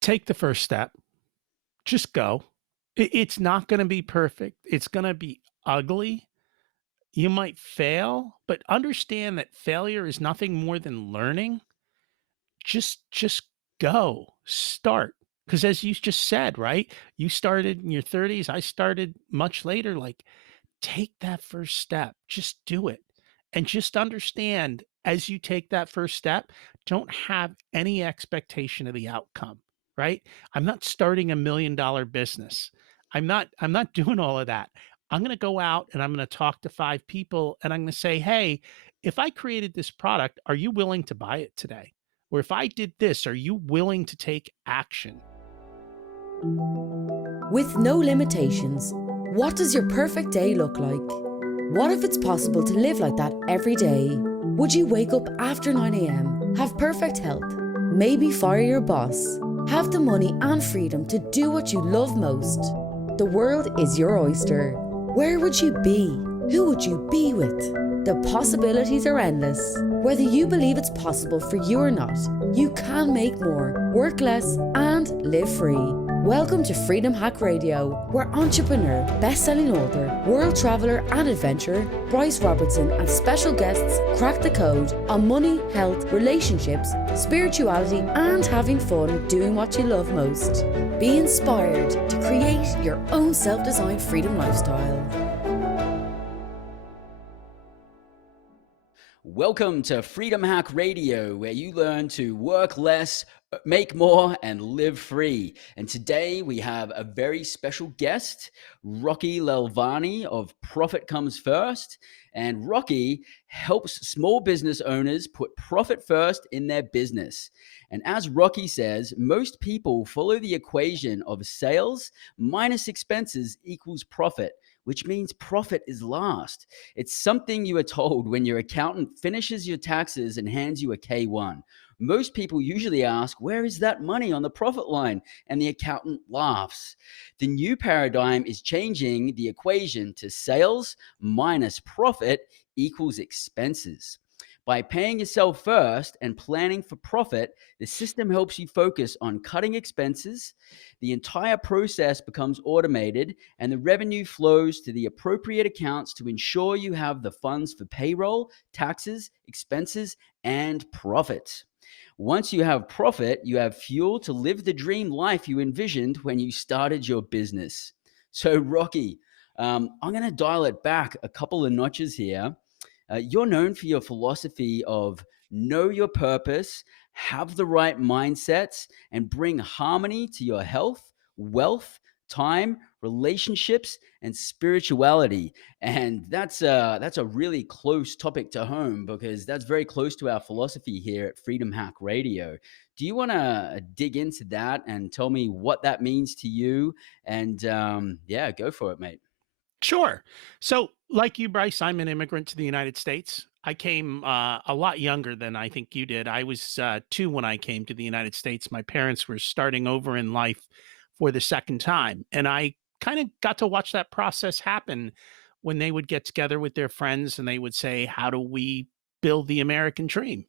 Take the first step. Just go. It's not going to be perfect. It's going to be ugly. You might fail, but understand that failure is nothing more than learning. Just go. Start. Because as you just said, right? You started in your 30s. I started much later. Like, take that first step. Just do it. And just understand as you take that first step, don't have any expectation of the outcome, right? I'm not starting $1 million business. I'm not doing all of that. I'm going to go out and I'm going to talk to 5 people and I'm going to say, "Hey, if I created this product, are you willing to buy it today? Or if I did this, are you willing to take action?" With no limitations, what does your perfect day look like? What if it's possible to live like that every day? Would you wake up after 9 a.m., have perfect health, maybe fire your boss, have the money and freedom to do what you love most? The world is your oyster. Where would you be? Who would you be with? The possibilities are endless. Whether you believe it's possible for you or not, you can make more, work less, and live free. Welcome to Freedom Hack Radio, where entrepreneur, best-selling author, world traveller and adventurer, Bryce Robertson and special guests crack the code on money, health, relationships, spirituality and having fun doing what you love most. Be inspired to create your own self-designed freedom lifestyle. Welcome to Freedom Hack Radio, where you learn to work less, make more, and live free. And today we have a very special guest, Rocky Lalvani of Profit Comes First. And Rocky helps small business owners put profit first in their business. And as Rocky says, most people follow the equation of sales minus expenses equals profit, which means profit is last. It's something you are told when your accountant finishes your taxes and hands you a K1. Most people usually ask, where is that money on the profit line? And the accountant laughs. The new paradigm is changing the equation to sales minus profit equals expenses. By paying yourself first and planning for profit, the system helps you focus on cutting expenses. The entire process becomes automated, and the revenue flows to the appropriate accounts to ensure you have the funds for payroll, taxes, expenses, and profit. Once you have profit, you have fuel to live the dream life you envisioned when you started your business. So, Rocky, I'm going to dial it back a couple of notches here. You're known for your philosophy of know your purpose, have the right mindsets, and bring harmony to your health, wealth, time, relationships, and spirituality. And that's a really close topic to home because that's very close to our philosophy here at Freedom Hack Radio. Do you want to dig into that and tell me what that means to you? And yeah, go for it, mate. Sure. So, like you, Bryce, I'm an immigrant to the United States. I came a lot younger than I think you did. I was 2 when I came to the United States. My parents were starting over in life for the second time. And I kind of got to watch that process happen when they would get together with their friends and they would say, "How do we build the American dream?"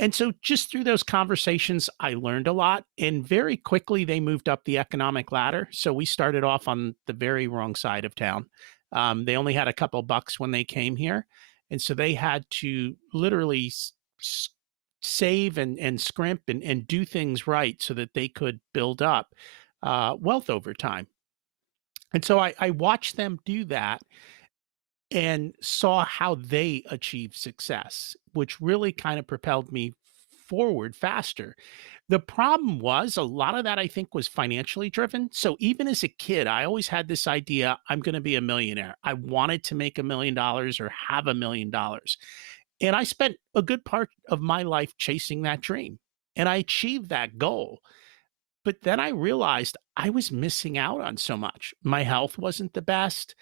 And so just through those conversations, I learned a lot. And very quickly, they moved up the economic ladder. So we started off on the very wrong side of town. They only had a couple bucks when they came here. And so they had to literally save and scrimp and do things right so that they could build up wealth over time. And so I watched them do that and saw how they achieved success, which really kind of propelled me forward faster. The problem was a lot of that I think was financially driven. So even as a kid, I always had this idea I'm going to be a millionaire. I wanted to make $1 million or have $1 million. And I spent a good part of my life chasing that dream. And I achieved that goal. But then I realized I was missing out on so much. My health wasn't the best.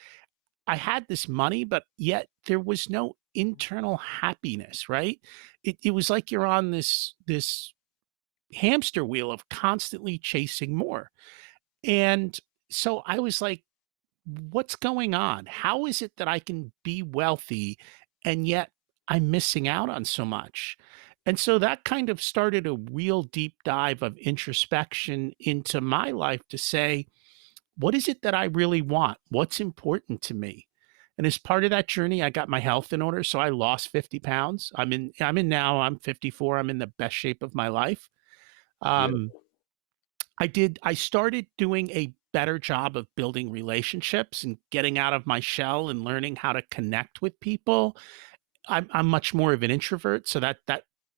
I had this money, but yet there was no internal happiness, right? It was like you're on this hamster wheel of constantly chasing more. And so I was like, what's going on? How is it that I can be wealthy and yet I'm missing out on so much? And so that kind of started a real deep dive of introspection into my life to say, what is it that I really want? What's important to me? And as part of that journey, I got my health in order. So I lost 50 pounds. I'm in now, I'm 54. I'm in the best shape of my life. Um, Beautiful. I started doing a better job of building relationships and getting out of my shell and learning how to connect with people. I'm much more of an introvert, so that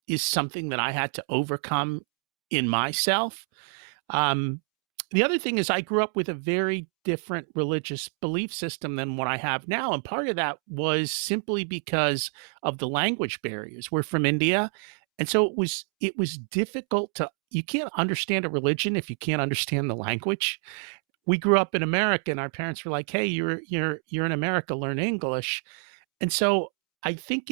is something that I had to overcome in myself. Um, the other thing is I grew up with a very different religious belief system than what I have now, and part of that was simply because of the language barriers. We're from India, and so it was difficult to you can't understand a religion if you can't understand the language. We grew up in America, and our parents were like, "Hey, you're in America, learn English." And so I think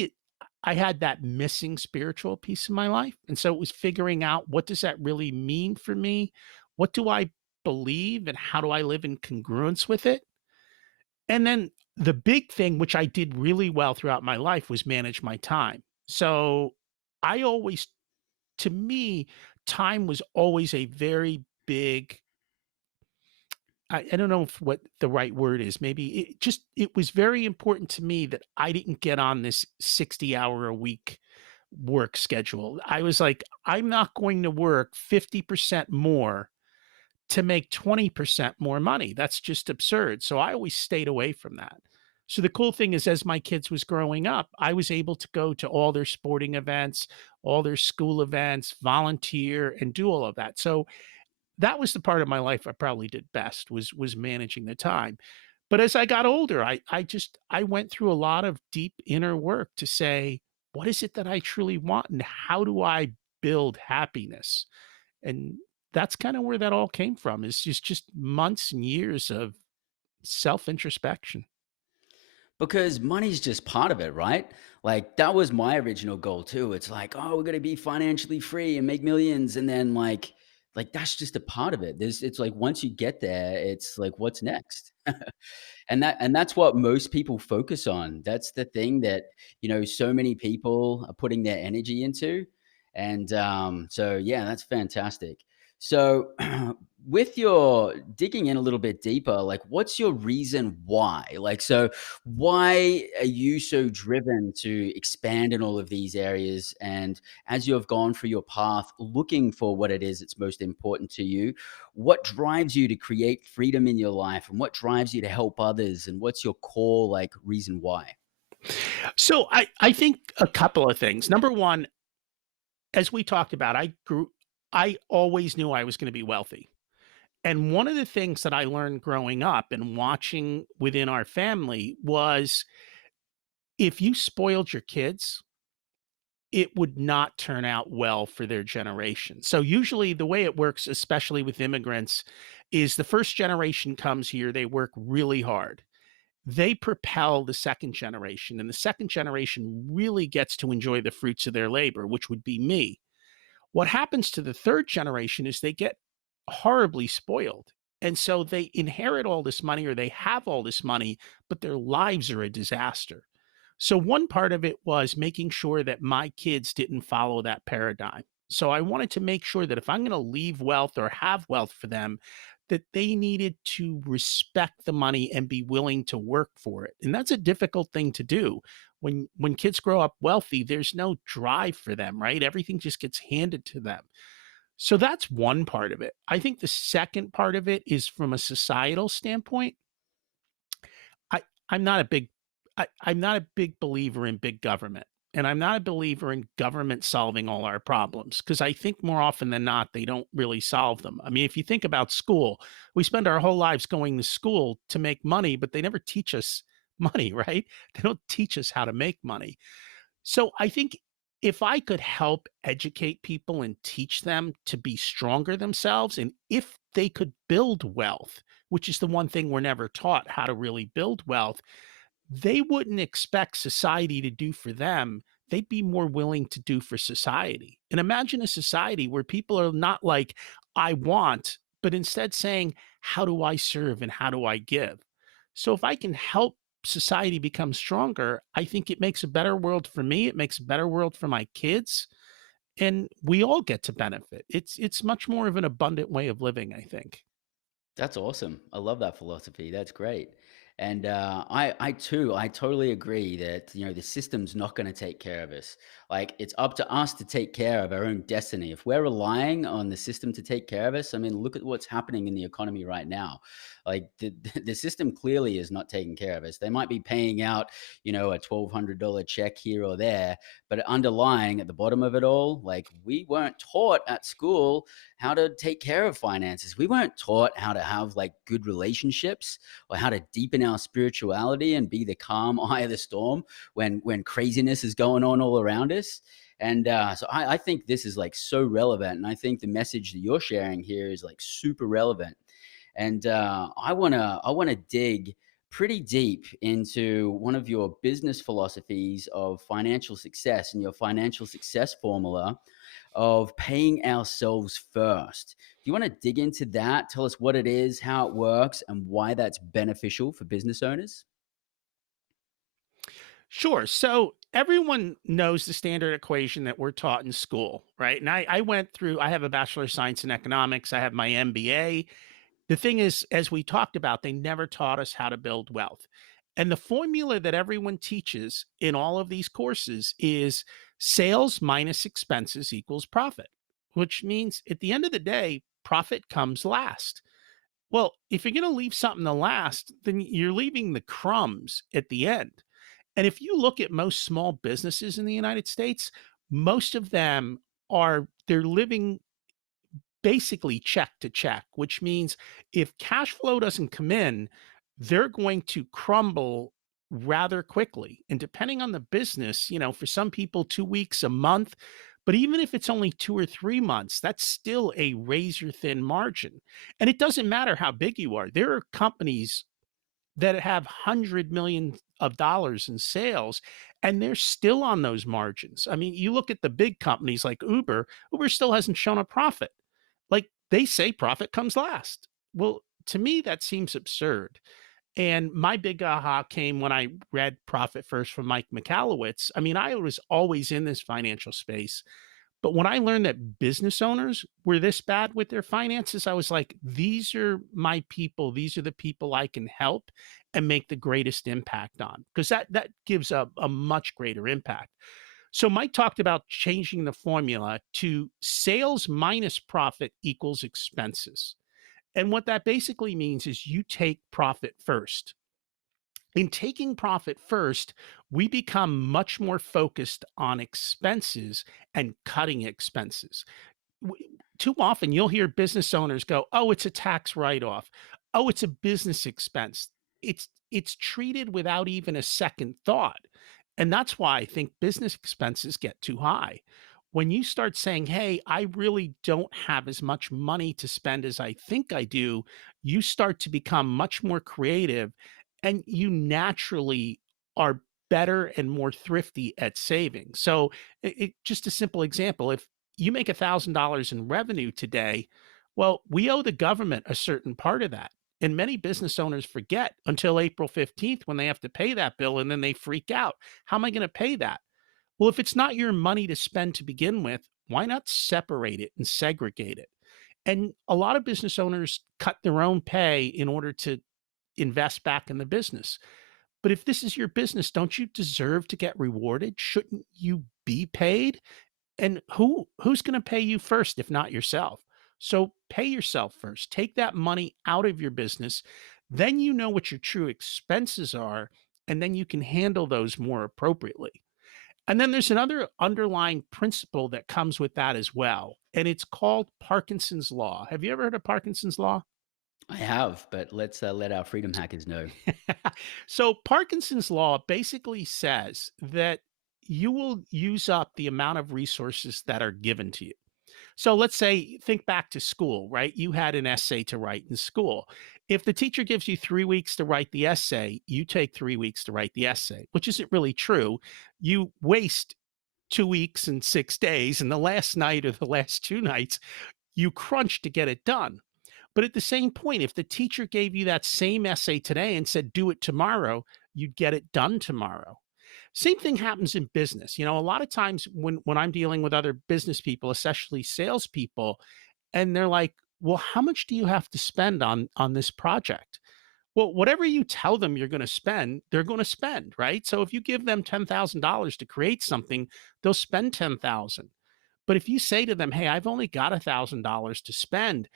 I had that missing spiritual piece in my life. And so it was figuring out, what does that really mean for me? What do I believe and how do I live in congruence with it? And then the big thing, which I did really well throughout my life, was manage my time. So I always, to me, time was always a very big, I don't know if what the right word is. Maybe it was very important to me that I didn't get on this 60-hour a week work schedule. I was like, I'm not going to work 50% more to make 20% more money. That's just absurd. So I always stayed away from that. So the cool thing is, as my kids was growing up, I was able to go to all their sporting events, all their school events, volunteer and do all of that. So that was the part of my life I probably did best, was managing the time. But as I got older, I went through a lot of deep inner work to say, what is it that I truly want and how do I build happiness? And that's kind of where that all came from, is just months and years of self introspection. Because money's just part of it, right? Like, that was my original goal too. It's like, "Oh, we're gonna be financially free and make millions," and then, that's just a part of it. It's like once you get there, it's like, "What's next?" And that's what most people focus on. That's the thing that, so many people are putting their energy into, and, so, yeah, that's fantastic. So, with your digging in a little bit deeper, like, what's your reason why? Like, so why are you so driven to expand in all of these areas? And as you have gone through your path, looking for what it is that's most important to you, what drives you to create freedom in your life, and what drives you to help others, and what's your core like reason why? So I think a couple of things. Number one, as we talked about, I always knew I was going to be wealthy. And one of the things that I learned growing up and watching within our family was, if you spoiled your kids, it would not turn out well for their generation. So usually the way it works, especially with immigrants, is the first generation comes here, they work really hard. They propel the second generation, and the second generation really gets to enjoy the fruits of their labor, which would be me. What happens to the third generation is they get horribly spoiled. And so they inherit all this money, or they have all this money, but their lives are a disaster. So one part of it was making sure that my kids didn't follow that paradigm. So I wanted to make sure that if I'm going to leave wealth or have wealth for them, that they needed to respect the money and be willing to work for it. And that's a difficult thing to do. When kids grow up wealthy, there's no drive for them, right? Everything just gets handed to them. So that's one part of it. I think the second part of it is from a societal standpoint. I I'm not a big I'm not a big believer in big government, and I'm not a believer in government solving all our problems, because I think more often than not they don't really solve them. I mean, if you think about school, we spend our whole lives going to school to make money, but they never teach us money, right? They don't teach us how to make money. So I think if I could help educate people and teach them to be stronger themselves, and if they could build wealth, which is the one thing we're never taught, how to really build wealth, they wouldn't expect society to do for them. They'd be more willing to do for society. And imagine a society where people are not like, I want, but instead saying, how do I serve and how do I give? So if I can help society become stronger, I think it makes a better world for me. It makes a better world for my kids. and we all get to benefit. It's much more of an abundant way of living, I think. That's awesome. I love that philosophy. That's great. And I too, I totally agree that the system's not going to take care of us. Like it's up to us to take care of our own destiny. If we're relying on the system to take care of us, I mean, look at what's happening in the economy right now. Like the system clearly is not taking care of us. They might be paying out, a $1,200 check here or there, but underlying at the bottom of it all, like we weren't taught at school how to take care of finances. We weren't taught how to have like good relationships or how to deepen our spirituality and be the calm eye of the storm when craziness is going on all around us. And so I think this is like so relevant, and I think the message that you're sharing here is like super relevant. And I wanna dig pretty deep into one of your business philosophies of financial success and your financial success formula of paying ourselves first. Do you want to dig into that? Tell us what it is, how it works, and why that's beneficial for business owners? Sure. So everyone knows the standard equation that we're taught in school, right? And I went through, I have a Bachelor of Science in Economics, I have my MBA. The thing is, as we talked about, they never taught us how to build wealth. And the formula that everyone teaches in all of these courses is sales minus expenses equals profit, which means at the end of the day, profit comes last. Well, if you're going to leave something to last, then you're leaving the crumbs at the end. And if you look at most small businesses in the United States, most of them they're living basically check to check, which means if cash flow doesn't come in, they're going to crumble rather quickly. And depending on the business, for some people, 2 weeks, a month, but even if it's only 2 or 3 months, that's still a razor thin margin. And it doesn't matter how big you are. There are companies that have 100 million of dollars in sales, and they're still on those margins. I mean, you look at the big companies like Uber still hasn't shown a profit. Like, they say profit comes last. Well, to me, that seems absurd. And my big aha came when I read Profit First from Mike Michalowicz. I mean, I was always in this financial space, but when I learned that business owners were this bad with their finances, I was like, these are my people. These are the people I can help and make the greatest impact on, because that gives a much greater impact. So Mike talked about changing the formula to sales minus profit equals expenses. And what that basically means is you take profit first. In taking profit first, we become much more focused on expenses and cutting expenses. Too often you'll hear business owners go, "Oh, it's a tax write-off. Oh, it's a business expense." It's treated without even a second thought. And that's why I think business expenses get too high. When you start saying, "Hey, I really don't have as much money to spend as I think I do," you start to become much more creative, and you naturally are better and more thrifty at saving. So, just a simple example, if you make $1,000 in revenue today, well, we owe the government a certain part of that. And many business owners forget until April 15th when they have to pay that bill, and then they freak out. How am I going to pay that? Well, if it's not your money to spend to begin with, why not separate it and segregate it? And a lot of business owners cut their own pay in order to invest back in the business. But if this is your business, don't you deserve to get rewarded? Shouldn't you be paid? And who's going to pay you first if not yourself? So pay yourself first. Take that money out of your business. Then you know what your true expenses are, and then you can handle those more appropriately. And then there's another underlying principle that comes with that as well, and it's called Parkinson's Law. Have you ever heard of Parkinson's Law? I have, but let's let our freedom hackers know. So, Parkinson's Law basically says that you will use up the amount of resources that are given to you. So let's say, think back to school, right? You had an essay to write in school. If the teacher gives you 3 weeks to write the essay, you take 3 weeks to write the essay, which isn't really true. You waste 2 weeks and 6 days, and the last night or the last 2 nights, you crunch to get it done. But at the same point, if the teacher gave you that same essay today and said, do it tomorrow, you'd get it done tomorrow. Same thing happens in business. A lot of times when I'm dealing with other business people, especially salespeople, and they're like, "Well, how much do you have to spend on this project?" Well, whatever you tell them you're going to spend, they're going to spend, right? So if you give them $10,000 to create something, they'll spend 10,000. But if you say to them, "Hey, I've only got $1,000 to spend,"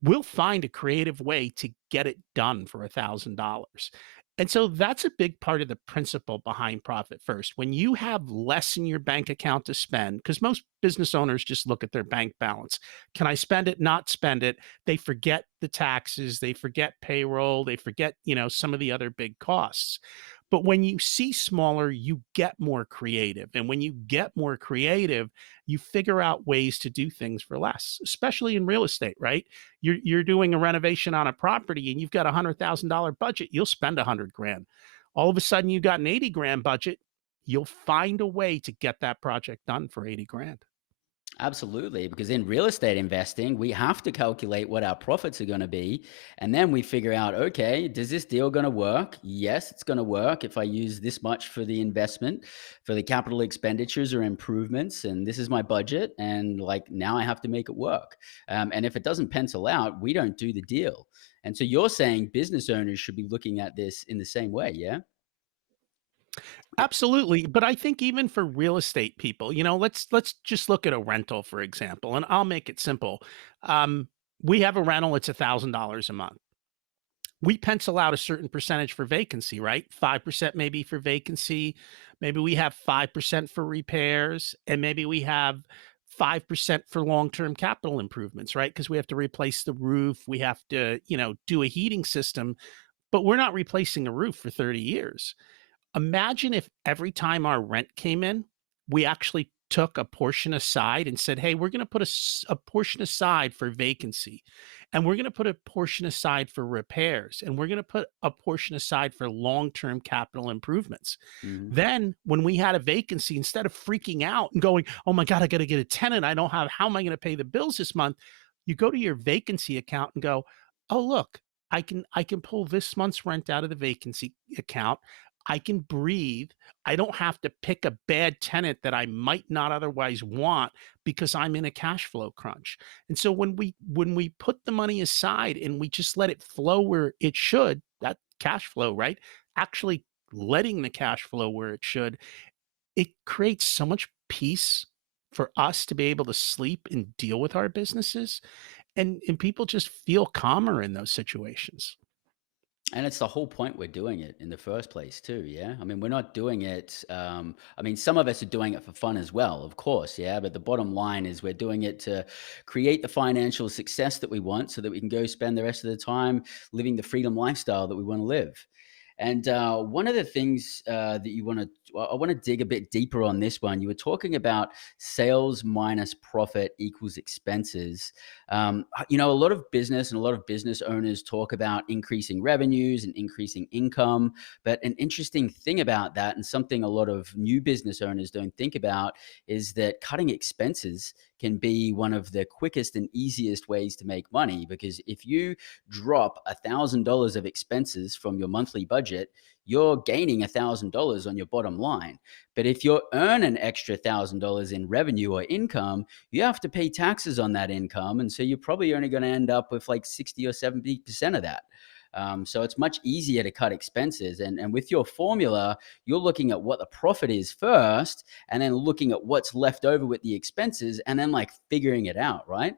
we'll find a creative way to get it done for $1,000. And so that's a big part of the principle behind Profit First. When you have less in your bank account to spend, because most business owners just look at their bank balance. Can I spend it, not spend it? They forget the taxes, they forget payroll, they forget, some of the other big costs. But when you see smaller, you get more creative. And when you get more creative, you figure out ways to do things for less, especially in real estate, right? You're doing a renovation on a property and you've got $100,000 budget, you'll spend 100 grand. All of a sudden you got an 80 grand budget, you'll find a way to get that project done for 80 grand. Absolutely, because in real estate investing, we have to calculate what our profits are going to be. And then we figure out, okay, does this deal going to work? Yes, it's going to work if I use this much for the investment, for the capital expenditures or improvements. And this is my budget. And like now I have to make it work. And if it doesn't pencil out, we don't do the deal. And so you're saying business owners should be looking at this in the same way. Yeah. Absolutely, but I think even for real estate people, let's just look at a rental for example, and I'll make it simple. We have a rental; it's $1,000 a month. We pencil out a certain percentage for vacancy, right? 5% maybe for vacancy. Maybe we have 5% for repairs, and maybe we have 5% for long-term capital improvements, right? Because we have to replace the roof, we have to, do a heating system, but we're not replacing a roof for 30 years. Imagine if every time our rent came in, we actually took a portion aside and said, "Hey, we're going to put a portion aside for vacancy, and we're going to put a portion aside for repairs, and we're going to put a portion aside for long-term capital improvements." Hmm. Then, when we had a vacancy, instead of freaking out and going, "Oh my God, I got to get a tenant. I don't have, how am I going to pay the bills this month?" You go to your vacancy account and go, "Oh, look, I can pull this month's rent out of the vacancy account. I can breathe. I don't have to pick a bad tenant that I might not otherwise want because I'm in a cash flow crunch." And so when we put the money aside and we just let it flow where it should, that cash flow, right? Actually letting the cash flow where it should, it creates so much peace for us to be able to sleep and deal with our businesses, and people just feel calmer in those situations. And it's the whole point we're doing it in the first place, too. Yeah. I mean, we're not doing it. I mean, some of us are doing it for fun as well, of course. Yeah. But the bottom line is we're doing it to create the financial success that we want so that we can go spend the rest of the time living the freedom lifestyle that we want to live. And one of the things that you want to, I want to dig a bit deeper on this one. You were talking about sales minus profit equals expenses. A lot of business and a lot of business owners talk about increasing revenues and increasing income. But an interesting thing about that, and something a lot of new business owners don't think about, is that cutting expenses can be one of the quickest and easiest ways to make money. Because if you drop $1,000 of expenses from your monthly budget, you're gaining $1,000 on your bottom line. But if you earn an extra $1,000 in revenue or income, you have to pay taxes on that income. And so you're probably only going to end up with like 60 or 70% of that. So it's much easier to cut expenses. And with your formula, you're looking at what the profit is first, and then looking at what's left over with the expenses, and then like figuring it out, right?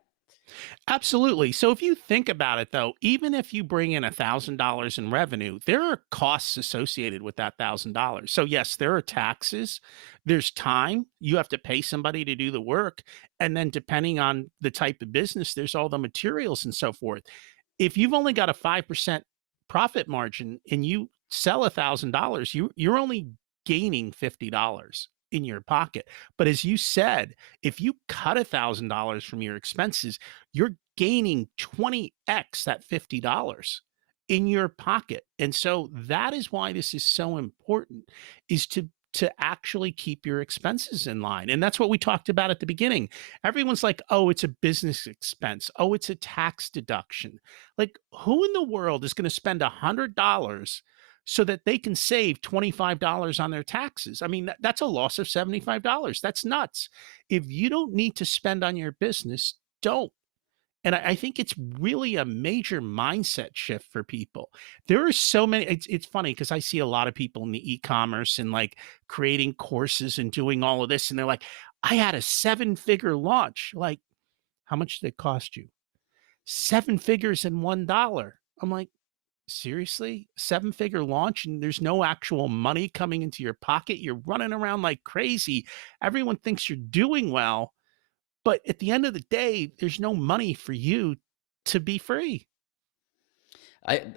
Absolutely. So if you think about it, though, even if you bring in $1,000 in revenue, there are costs associated with that $1,000. So yes, there are taxes. There's time. You have to pay somebody to do the work, and then depending on the type of business, there's all the materials and so forth. If you've only got a 5% profit margin and you sell $1,000, you're only gaining $50 in your pocket. But as you said, if you cut $1,000 from your expenses, you're gaining 20x that $50 in your pocket. And so that is why this is so important, is to actually keep your expenses in line. And that's what we talked about at the beginning. Everyone's like, "Oh, it's a business expense. Oh, it's a tax deduction." Like, who in the world is going to spend $100 so that they can save $25 on their taxes. I mean, that's a loss of $75. That's nuts. If you don't need to spend on your business, don't. And I think it's really a major mindset shift for people. There are so many. It's funny because I see a lot of people in the e-commerce and like creating courses and doing all of this, and they're like, "I had a seven-figure launch." Like, how much did it cost you? Seven figures and $1. I'm like, seriously? Seven-figure launch and there's no actual money coming into your pocket. You're running around like crazy. Everyone thinks you're doing well, but at the end of the day, there's no money for you to be free.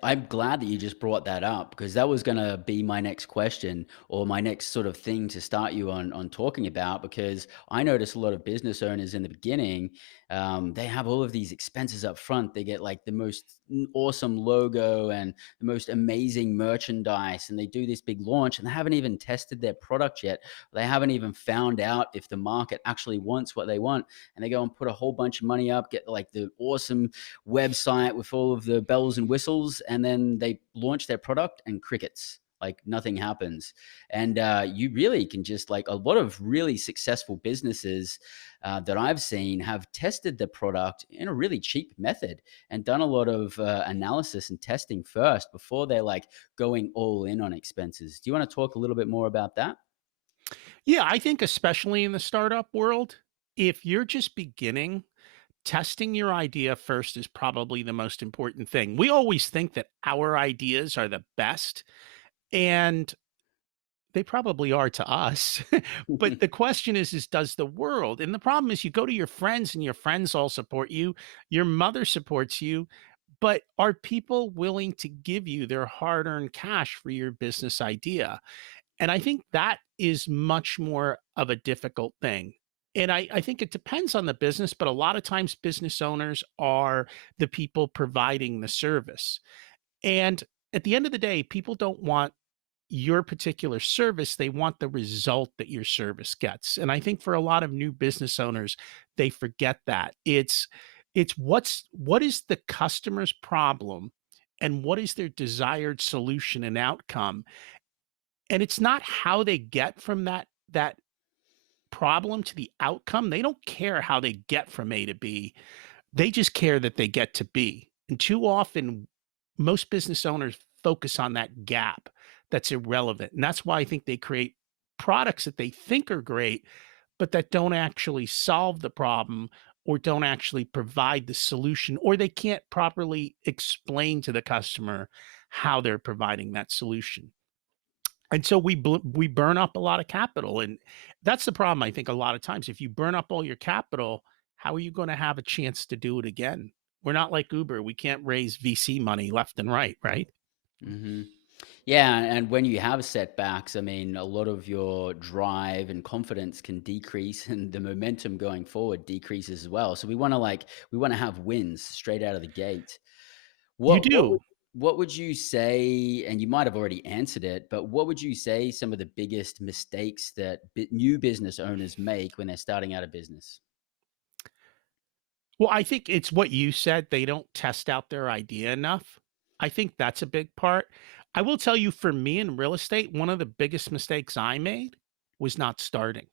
I'm glad that you just brought that up because that was going to be my next question or my next sort of thing to start you on talking about. Because I notice a lot of business owners in the beginning, they have all of these expenses up front. They get like the most awesome logo and the most amazing merchandise, and they do this big launch, and they haven't even tested their product yet. They haven't even found out if the market actually wants what they want, and they go and put a whole bunch of money up, get like the awesome website with all of the bells and whistles, and then they launch their product and crickets. Like nothing happens, and you really can just like a lot of really successful businesses that I've seen have tested the product in a really cheap method and done a lot of analysis and testing first before they're like going all in on expenses. Do you want to talk a little bit more about that? Yeah, I think especially in the startup world, if you're just beginning, testing your idea first is probably the most important thing. We always think that our ideas are the best, and they probably are to us. But the question is does the world? And the problem is you go to your friends and your friends all support you. Your mother supports you, but are people willing to give you their hard-earned cash for your business idea? And I think that is much more of a difficult thing. And I think it depends on the business, but a lot of times business owners are the people providing the service. And at the end of the day, people don't want your particular service, they want the result that your service gets. And I think for a lot of new business owners, they forget that. It's what is the customer's problem and what is their desired solution and outcome. And it's not how they get from that problem to the outcome. They don't care how they get from A to B. They just care that they get to B. And too often, most business owners focus on that gap that's irrelevant. And that's why I think they create products that they think are great, but that don't actually solve the problem or don't actually provide the solution, or they can't properly explain to the customer how they're providing that solution. And so we burn up a lot of capital, and that's the problem, I think, a lot of times. If you burn up all your capital, how are you gonna have a chance to do it again? We're not like Uber, we can't raise VC money left and right, right? Hmm. Yeah, and when you have setbacks, I mean, a lot of your drive and confidence can decrease, and the momentum going forward decreases as well. So we want to have wins straight out of the gate. You What do. what would you say? And you might have already answered it, but what would you say some of the biggest mistakes that new business owners make when they're starting out a business? Well, I think it's what you said, they don't test out their idea enough. I think that's a big part. I will tell you, for me in real estate, one of the biggest mistakes I made was not starting.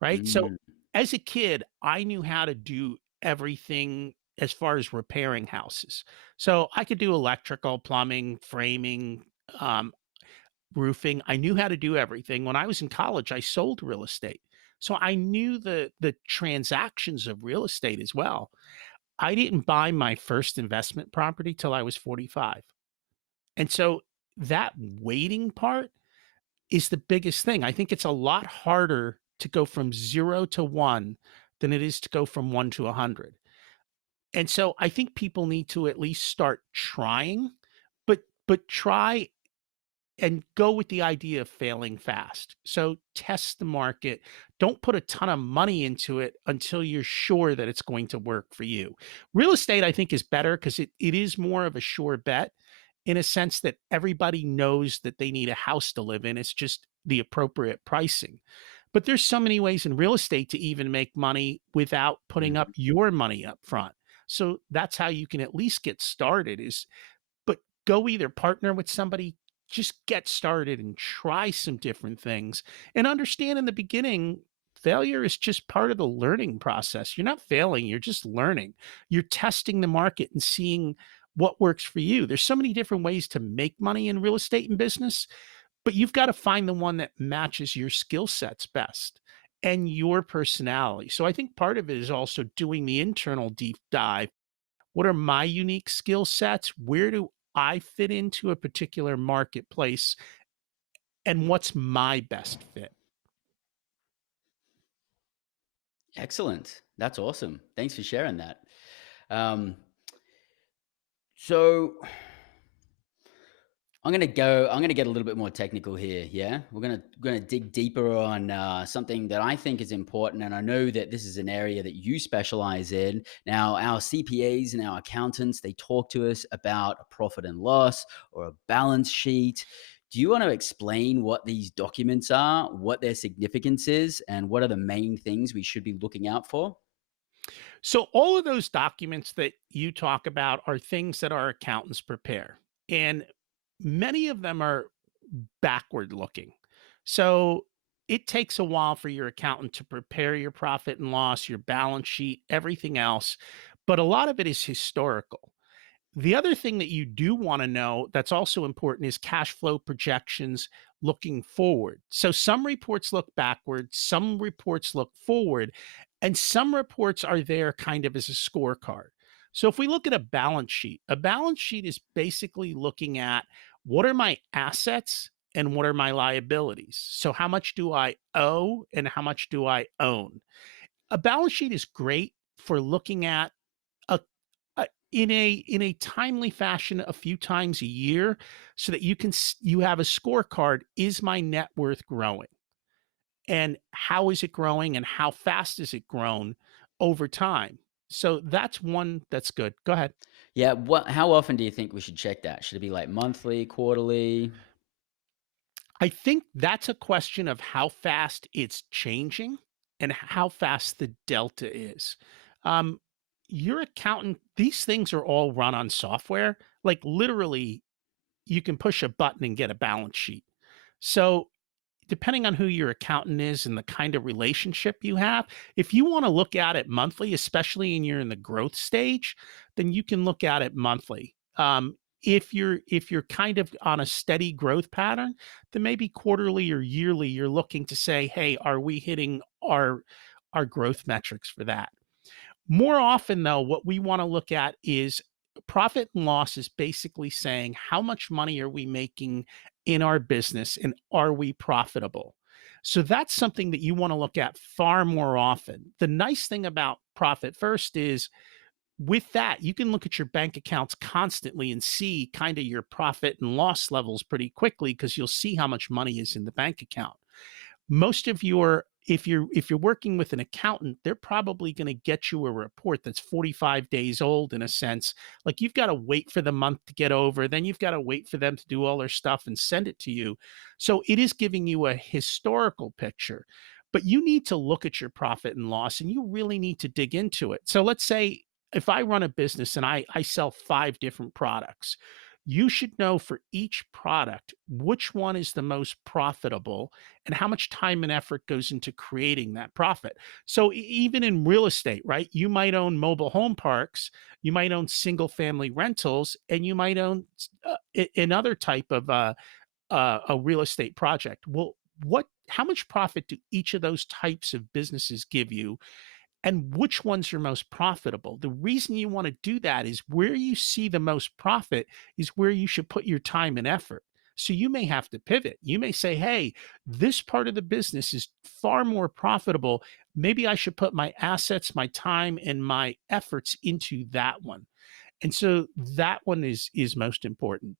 Right? So, Mm, as a kid, I knew how to do everything as far as repairing houses. So, I could do electrical, plumbing, framing, um, roofing. I knew how to do everything. When I was in college, I sold real estate. So, I knew the transactions of real estate as well. I didn't buy my first investment property till I was 45. And so, that waiting part is the biggest thing. I think it's a lot harder to go from 0 to 1 than it is to go from 1 to 100. And so I think people need to at least start trying, but try and go with the idea of failing fast. So test the market. Don't put a ton of money into it until you're sure that it's going to work for you. Real estate, I think, is better because it is more of a sure bet in a sense that everybody knows that they need a house to live in. It's just the appropriate pricing. But there's so many ways in real estate to even make money without putting up mhm. your money up front. So that's how you can at least get started is but go either partner with somebody, just get started and try some different things and understand in the beginning failure is just part of the learning process. You're not failing, you're just learning. You're testing the market and seeing what works for you. There's so many different ways to make money in real estate and business, but you've got to find the one that matches your skill sets best and your personality. So I think part of it is also doing the internal deep dive. What are my unique skill sets? Where do I fit into a particular marketplace? And what's my best fit? Excellent. That's awesome. Thanks for sharing that. Um, so I'm gonna get a little bit more technical here. Yeah, we're gonna dig deeper on something that I think is important, and I know that this is an area that you specialize in. Now, our CPAs and our accountants, they talk to us about a profit and loss or a balance sheet. Do you want to explain what these documents are, what their significance is, and what are the main things we should be looking out for? So, all of those documents that you talk about are things that our accountants prepare. And many of them are backward looking. So, it takes a while for your accountant to prepare your profit and loss, your balance sheet, everything else. But a lot of it is historical. The other thing that you do want to know that's also important is cash flow projections looking forward. So some reports look backward, some reports look forward, and some reports are there kind of as a scorecard. So if we look at a balance sheet is basically looking at what are my assets and what are my liabilities. So how much do I owe and how much do I own? A balance sheet is great for looking at a in a timely fashion a few times a year so that you have a scorecard. Is my net worth growing? And how is it growing and how fast is it grown over time? So that's one that's good. Go ahead. Yeah, what? How often do you think we should check that? Should it be like monthly, quarterly? I think that's a question of how fast it's changing and how fast the delta is. Um, your accountant, these things are all run on software. Like literally, you can push a button and get a balance sheet. So, depending on who your accountant is and the kind of relationship you have, if you want to look at it monthly, especially when you're in the growth stage, then you can look at it monthly. If you're kind of on a steady growth pattern, then maybe quarterly or yearly, you're looking to say, hey, are we hitting our growth metrics for that? More often, though, what we want to look at is profit and loss is basically saying how much money are we making in our business and are we profitable? So that's something that you want to look at far more often. The nice thing about Profit First is with that, you can look at your bank accounts constantly and see kind of your profit and loss levels pretty quickly because you'll see how much money is in the bank account. Most of your if you're working with an accountant, they're probably going to get you a report that's 45 days old in a sense. Like you've got to wait for the month to get over, then you've got to wait for them to do all their stuff and send it to you. So it is giving you a historical picture. But you need to look at your profit and loss and you really need to dig into it. So let's say if I run a business and I sell 5 different products, you should know for each product which one is the most profitable and how much time and effort goes into creating that profit. So even in real estate, right? You might own mobile home parks, you might own single family rentals, and you might own another type of a real estate project. Well, how much profit do each of those types of businesses give you? And which ones are most profitable? The reason you want to do that is where you see the most profit is where you should put your time and effort. So you may have to pivot. You may say, hey, this part of the business is far more profitable. Maybe I should put my assets, my time, and my efforts into that one. And so that one is most important.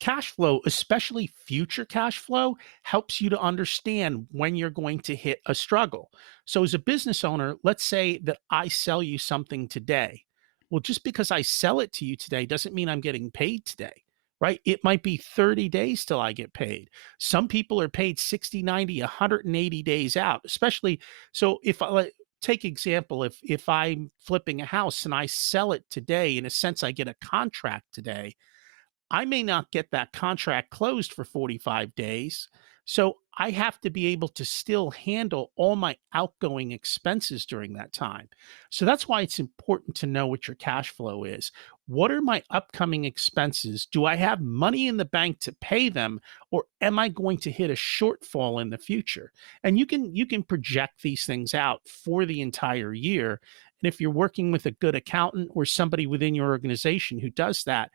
Cash flow, especially future cash flow, helps you to understand when you're going to hit a struggle. So, as a business owner, let's say that I sell you something today. Well, just because I sell it to you today doesn't mean I'm getting paid today, right? It might be 30 days till I get paid. Some people are paid 60, 90, 180 days out, especially. So, if I take example, if I'm flipping a house and I sell it today, in a sense, I get a contract today. I may not get that contract closed for 45 days. So I have to be able to still handle all my outgoing expenses during that time. So that's why it's important to know what your cash flow is. What are my upcoming expenses? Do I have money in the bank to pay them, or am I going to hit a shortfall in the future? And you can project these things out for the entire year. And if you're working with a good accountant or somebody within your organization who does that,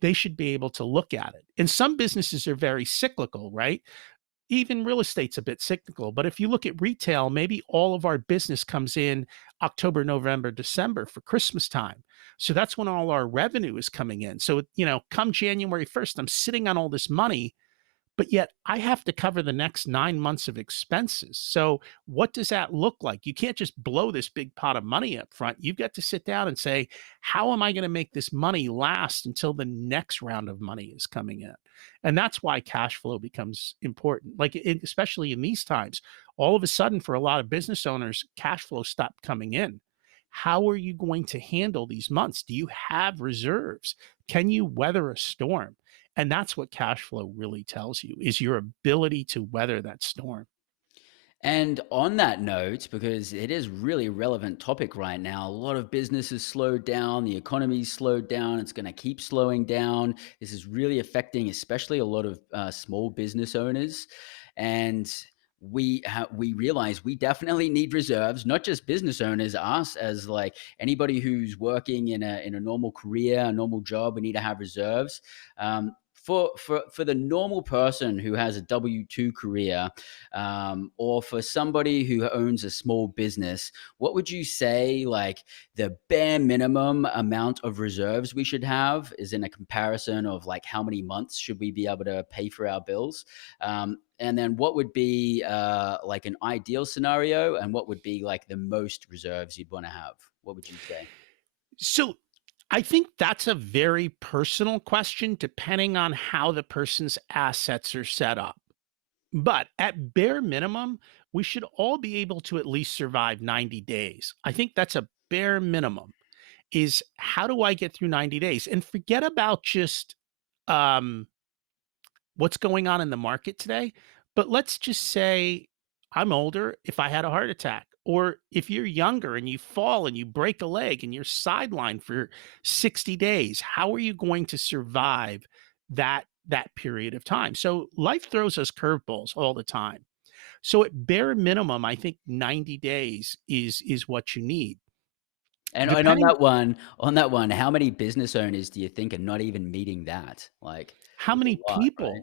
they should be able to look at it. And some businesses are very cyclical, right? Even real estate's a bit cyclical. But if you look at retail, maybe all of our business comes in October, November, December for Christmas time. So that's when all our revenue is coming in. So, come January 1st, I'm sitting on all this money, but yet I have to cover the next 9 months of expenses. So what does that look like? You can't just blow this big pot of money up front. You've got to sit down and say, how am I going to make this money last until the next round of money is coming in? And that's why cash flow becomes important. Like especially in these times, all of a sudden for a lot of business owners, cash flow stopped coming in. How are you going to handle these months? Do you have reserves? Can you weather a storm? And that's what cash flow really tells you, is your ability to weather that storm. And on that note, because it is really a relevant topic right now, a lot of businesses slowed down, the economy's slowed down, it's going to keep slowing down. This is really affecting, especially a lot of small business owners. And we realize we definitely need reserves, not just business owners, us as like anybody who's working in a normal career, a normal job. We need to have reserves. For the normal person who has a W-2 career, or for somebody who owns a small business, what would you say like the bare minimum amount of reserves we should have is in a comparison of like how many months should we be able to pay for our bills? And then what would be like an ideal scenario, and what would be like the most reserves you'd want to have? What would you say? So I think that's a very personal question depending on how the person's assets are set up. But at bare minimum, we should all be able to at least survive 90 days. I think that's a bare minimum. Is how do I get through 90 days? And forget about just um what's going on in the market today. But let's just say I'm older, if I had a heart attack, or if you're younger and you fall and you break a leg and you're sidelined for 60 days, how are you going to survive that period of time? So life throws us curveballs all the time. So at bare minimum, I think 90 days is what you need. And Depending on that one, how many business owners do you think are not even meeting that? Like, how there's many a lot, right?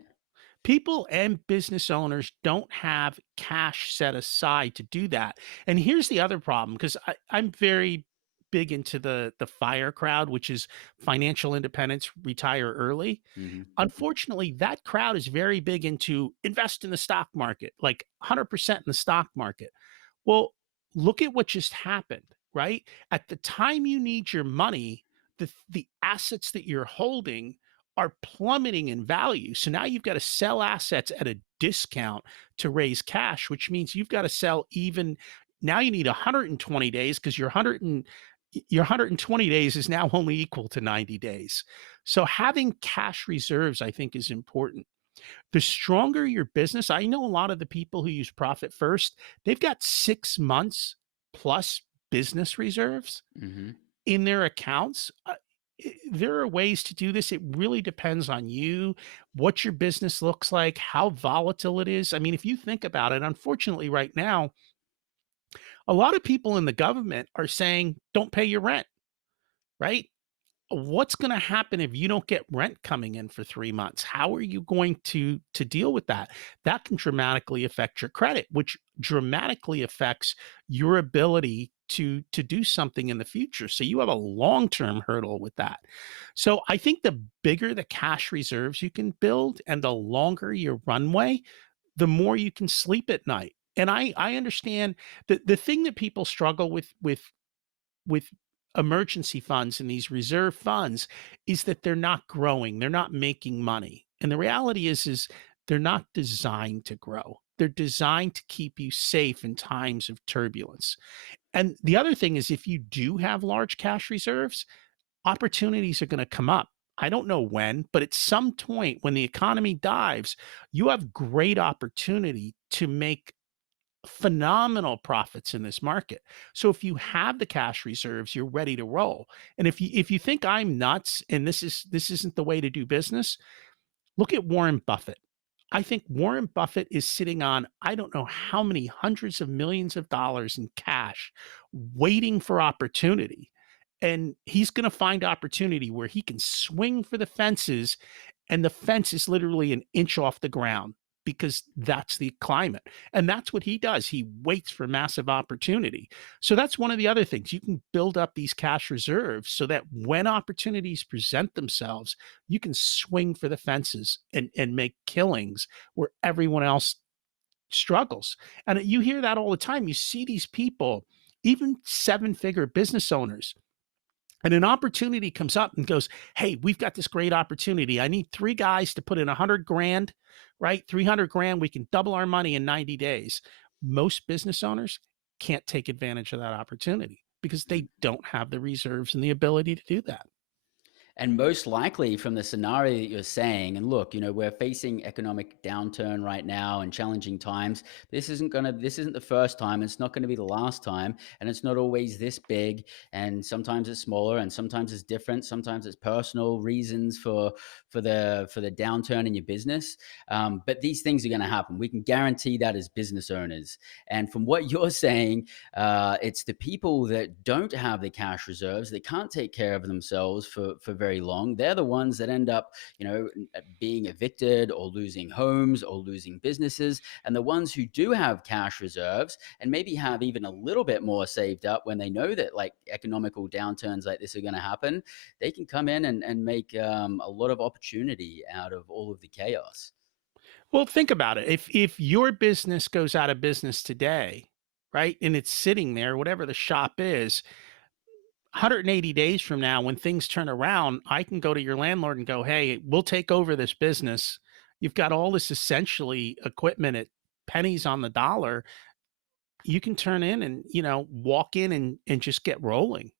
people and business owners don't have cash set aside to do that. And here's the other problem, because I'm very big into the fire crowd, which is financial independence, retire early. Mhm. Unfortunately, that crowd is very big into invest in the stock market, like 100% in the stock market. Well, look at what just happened, right? At the time you need your money, the assets that you're holding are plummeting in value. So now you've got to sell assets at a discount to raise cash, which means you've got to sell even now you need 120 days because your 120 days is now only equal to 90 days. So having cash reserves, I think, is important. The stronger your business, I know a lot of the people who use Profit First, they've got 6 months plus business reserves Mhm. in their accounts. There are ways to do this. It really depends on you, what your business looks like, how volatile it is. I mean, if you think about it, unfortunately, right now, a lot of people in the government are saying, don't pay your rent, right? What's going to happen if you don't get rent coming in for 3 months? How are you going to deal with that? That can dramatically affect your credit, which dramatically affects your ability to do something in the future. So you have a long-term hurdle with that. So I think the bigger the cash reserves you can build and the longer your runway, the more you can sleep at night. And I understand that the thing that people struggle with emergency funds and these reserve funds is that they're not growing, they're not making money. And the reality is they're not designed to grow. They're designed to keep you safe in times of turbulence. And the other thing is if you do have large cash reserves, opportunities are going to come up. I don't know when, but at some point when the economy dives, you have great opportunity to make phenomenal profits in this market. So if you have the cash reserves, you're ready to roll. And if you think I'm nuts and this isn't the way to do business, look at Warren Buffett. I think Warren Buffett is sitting on I don't know how many hundreds of millions of dollars in cash waiting for opportunity. And he's going to find opportunity where he can swing for the fences and the fence is literally an inch off the ground because that's the climate. And that's what he does. He waits for massive opportunity. So that's one of the other things. You can build up these cash reserves so that when opportunities present themselves, you can swing for the fences and make killings where everyone else struggles. And you hear that all the time. You see these people, even seven-figure business owners, and an opportunity comes up and goes, "Hey, we've got this great opportunity. I need 3 guys to put in 100 grand, right? 300 grand, we can double our money in 90 days." Most business owners can't take advantage of that opportunity because they don't have the reserves and the ability to do that. And most likely from the scenario that you're saying, and look, we're facing economic downturn right now and challenging times. This isn't the first time. It's not going to be the last time. And it's not always this big. And sometimes it's smaller and sometimes it's different. Sometimes it's personal reasons for the downturn in your business. But these things are going to happen. We can guarantee that as business owners. And from what you're saying, it's the people that don't have the cash reserves, they can't take care of themselves for very long. They're the ones that end up, being evicted or losing homes or losing businesses. And the ones who do have cash reserves and maybe have even a little bit more saved up when they know that like economical downturns like this are going to happen, they can come in and make a lot of opportunity out of all of the chaos. Well, think about it. If your business goes out of business today, right, and it's sitting there, whatever the shop is, 180 days from now, when things turn around, I can go to your landlord and go, "Hey, we'll take over this business. You've got all this essentially equipment at pennies on the dollar. You can turn in and, walk in and just get rolling."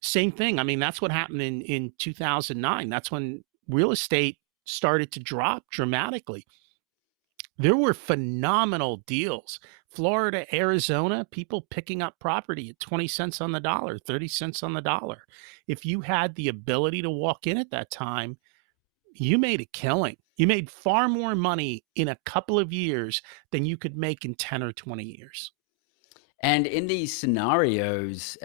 Same thing. I mean, that's what happened in 2009. That's when real estate started to drop dramatically. There were phenomenal deals. Florida, Arizona, people picking up property at 20 cents on the dollar, 30 cents on the dollar. If you had the ability to walk in at that time, you made a killing. You made far more money in a couple of years than you could make in 10 or 20 years. And in these scenarios,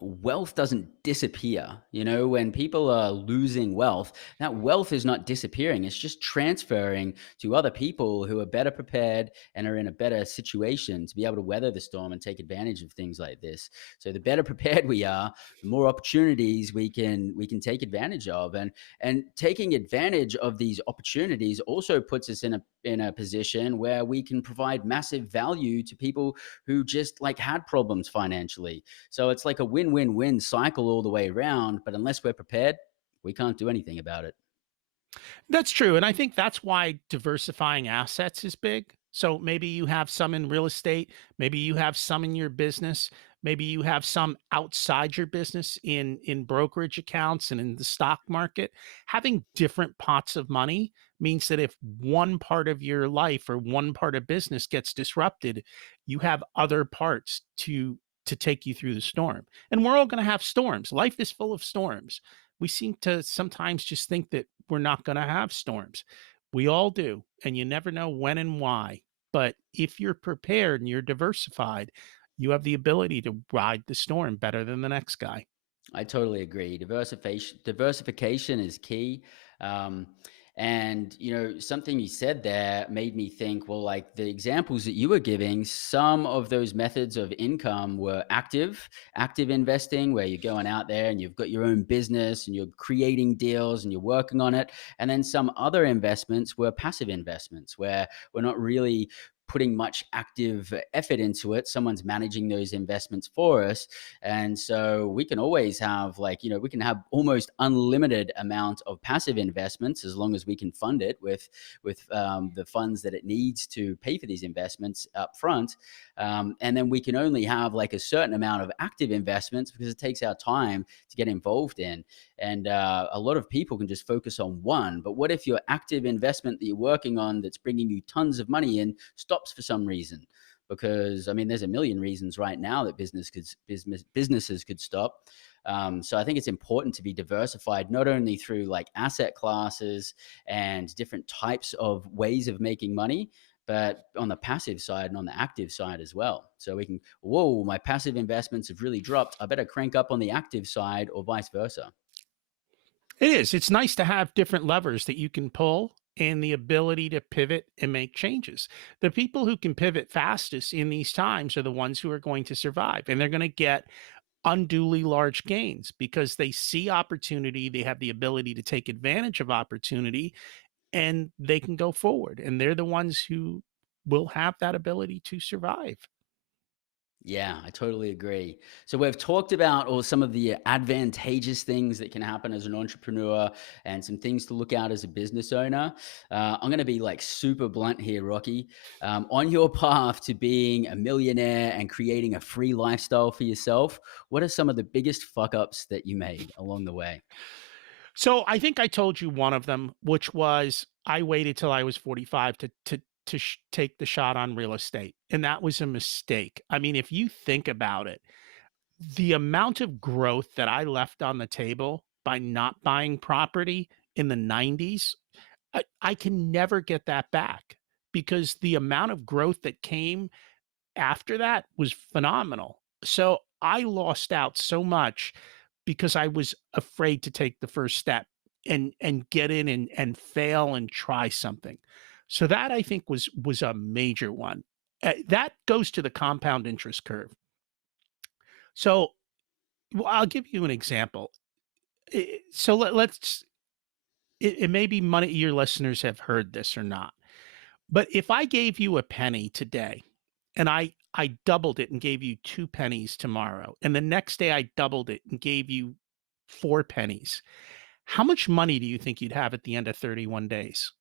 wealth doesn't disappear. When people are losing wealth, that wealth is not disappearing. It's just transferring to other people who are better prepared and are in a better situation to be able to weather the storm and take advantage of things like this. So the better prepared we are, the more opportunities we can take advantage of. And taking advantage of these opportunities also puts us in a position where we can provide massive value to people who just like had problems financially. So it's like a win-win-win cycle all the way around. But unless we're prepared, we can't do anything about it. That's true, and I think that's why diversifying assets is big. So maybe you have some in real estate, maybe you have some in your business, maybe you have some outside your business in brokerage accounts and in the stock market. Having different pots of money means that if one part of your life or one part of business gets disrupted, you have other parts to take you through the storm. And we're all going to have storms. Life is full of storms. We seem to sometimes just think that we're not going to have storms. We all do, and you never know when and why. But if you're prepared and you're diversified, you have the ability to ride the storm better than the next guy. I totally agree. Diversification is key. Um, and something you said there made me think. Well, like the examples that you were giving, some of those methods of income were active investing, where you're going out there and you've got your own business and you're creating deals and you're working on it. And then some other investments were passive investments, where we're not really putting much active effort into it. Someone's managing those investments for us. And so we can always have, like, we can have almost unlimited amount of passive investments as long as we can fund it with the funds that it needs to pay for these investments up front. And then we can only have like a certain amount of active investments because it takes our time to get involved in. And a lot of people can just focus on one. But what if your active investment that you're working on that's bringing you tons of money in stops for some reason? Because I mean, there's a million reasons right now that businesses could stop. So I think it's important to be diversified, not only through like asset classes and different types of ways of making money, but on the passive side and on the active side as well. So we can, whoa, my passive investments have really dropped. I better crank up on the active side, or vice versa. It is. It's nice to have different levers that you can pull and the ability to pivot and make changes. The people who can pivot fastest in these times are the ones who are going to survive, and they're going to get unduly large gains because they see opportunity, they have the ability to take advantage of opportunity, and they can go forward. And they're the ones who will have that ability to survive. Yeah, I totally agree. So we've talked about all some of the advantageous things that can happen as an entrepreneur and some things to look out as a business owner. I'm going to be like super blunt here, Rocky. On your path to being a millionaire and creating a free lifestyle for yourself, what are some of the biggest fuck ups that you made along the way? So I think I told you one of them, which was I waited till I was 45 to take the shot on real estate, and that was a mistake. I mean, if you think about it, the amount of growth that I left on the table by not buying property in the 90s, I can never get that back because the amount of growth that came after that was phenomenal. So I lost out so much because I was afraid to take the first step and get in and fail and try something. So that I think was a major one. That goes to the compound interest curve. So well, I'll give you an example. So let's it may be money your listeners have heard this or not. But if I gave you a penny today and I doubled it and gave you 2 pennies tomorrow, and the next day I doubled it and gave you 4 pennies, how much money do you think you'd have at the end of 31 days?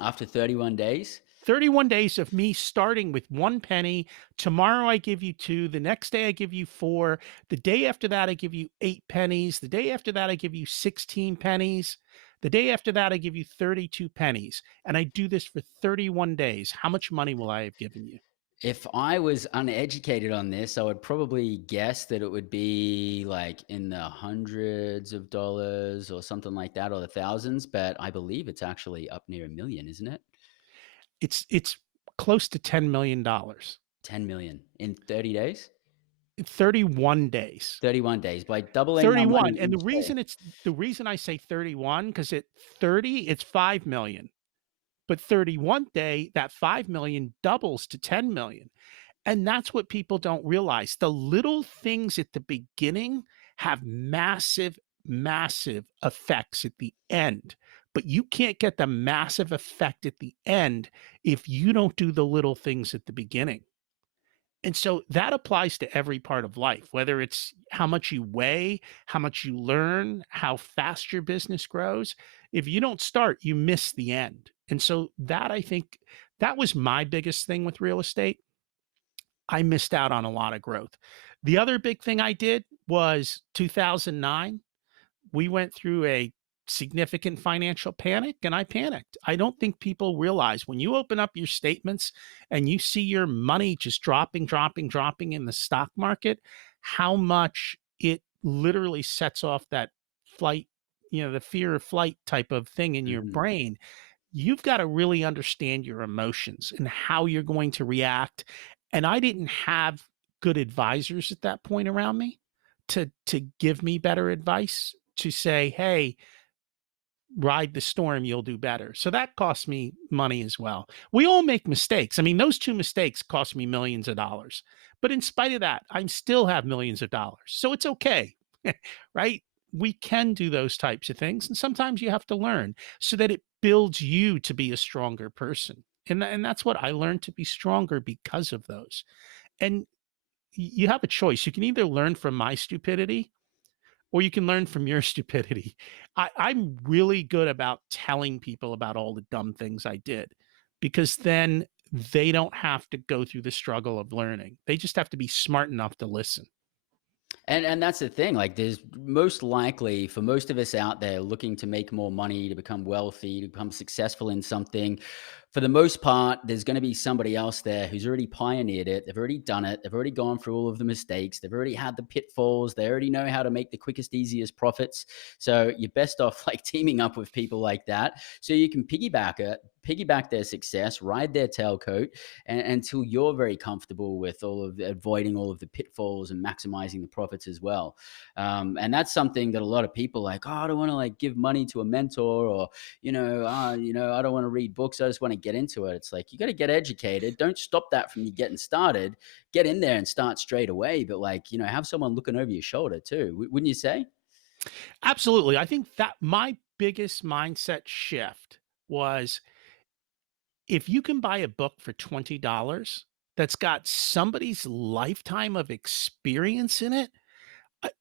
After 31 days? 31 days of me starting with 1 penny. Tomorrow I give you 2. The next day I give you 4. The day after that I give you 8 pennies. The day after that I give you 16 pennies. The day after that I give you 32 pennies. And I do this for 31 days. How much money will I have given you? If I was uneducated on this, I would probably guess that it would be like in the hundreds of dollars or something like that, or the thousands, but I believe it's actually up near a million, isn't it? It's close to $10 million. dollars. 10 million in 30 days? 31 days. 31 days. By doubling my 31. money And each day. the reason I say 31 because at 30 it's 5 million. But 31 day, that 5 million doubles to 10 million. And that's what people don't realize. The little things at the beginning have massive, massive effects at the end. But you can't get the massive effect at the end if you don't do the little things at the beginning. And so that applies to every part of life, whether it's how much you weigh, how much you learn, how fast your business grows. If you don't start, you miss the end. And so that I think that was my biggest thing with real estate. I missed out on a lot of growth. The other big thing I did was 2009 we went through a significant financial panic and I panicked. I don't think people realize when you open up your statements and you see your money just dropping, dropping, dropping in the stock market, how much it literally sets off that flight, the fear of flight type of thing in your Mhm. brain. You've got to really understand your emotions and how you're going to react. And I didn't have good advisors at that point around me to give me better advice to say, "Hey, ride the storm, you'll do better." So that cost me money as well. We all make mistakes. I mean, those 2 mistakes cost me millions of dollars. But in spite of that, I still have millions of dollars. So it's okay. Right? We can do those types of things and sometimes you have to learn so that it builds you to be a stronger person. And that's what I learned to be stronger because of those. And you have a choice. You can either learn from my stupidity or you can learn from your stupidity. I'm really good about telling people about all the dumb things I did because then they don't have to go through the struggle of learning. They just have to be smart enough to listen. And that's the thing, like, there's most likely for most of us out there looking to make more money, to become wealthy, to become successful in something, for the most part, there's gonna be somebody else there who's already pioneered it, they've already done it, they've already gone through all of the mistakes, they've already had the pitfalls, they already know how to make the quickest, easiest profits. So you're best off, like, teaming up with people like that so you can piggyback their success, ride their tailcoat, until you're very comfortable with all of avoiding all of the pitfalls and maximizing the profits as well. And that's something that a lot of people like, oh, I don't want to like give money to a mentor, or I don't want to read books. I just want to get into it. It's like you got to get educated. Don't stop that from you getting started. Get in there and start straight away. But like have someone looking over your shoulder too. Wouldn't you say? Absolutely. I think that my biggest mindset shift was if you can buy a book for $20 that's got somebody's lifetime of experience in it,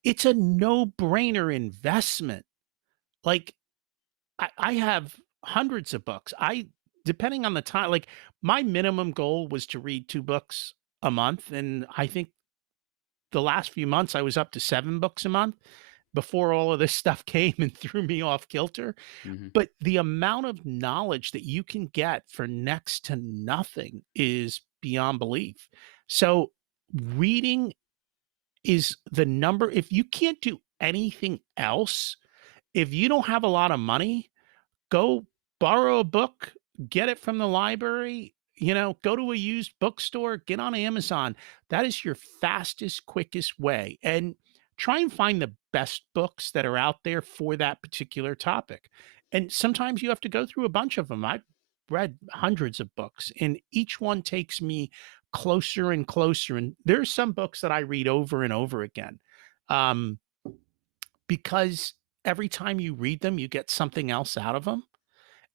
it's a no-brainer investment. Like I have hundreds of books. Depending on the time, like my minimum goal was to read 2 books a month, and I think the last few months I was up to 7 books a month before all of this stuff came and threw me off kilter. Hmm. But the amount of knowledge that you can get for next to nothing is beyond belief. So reading is the number if you can't do anything else, if you don't have a lot of money, go borrow a book, get it from the library, go to a used bookstore, get on Amazon. That is your fastest, quickest way. And try and find the best books that are out there for that particular topic. And sometimes you have to go through a bunch of them. I've read hundreds of books, and each one takes me closer and closer. And there's some books that I read over and over again. Um, because every time you read them, you get something else out of them.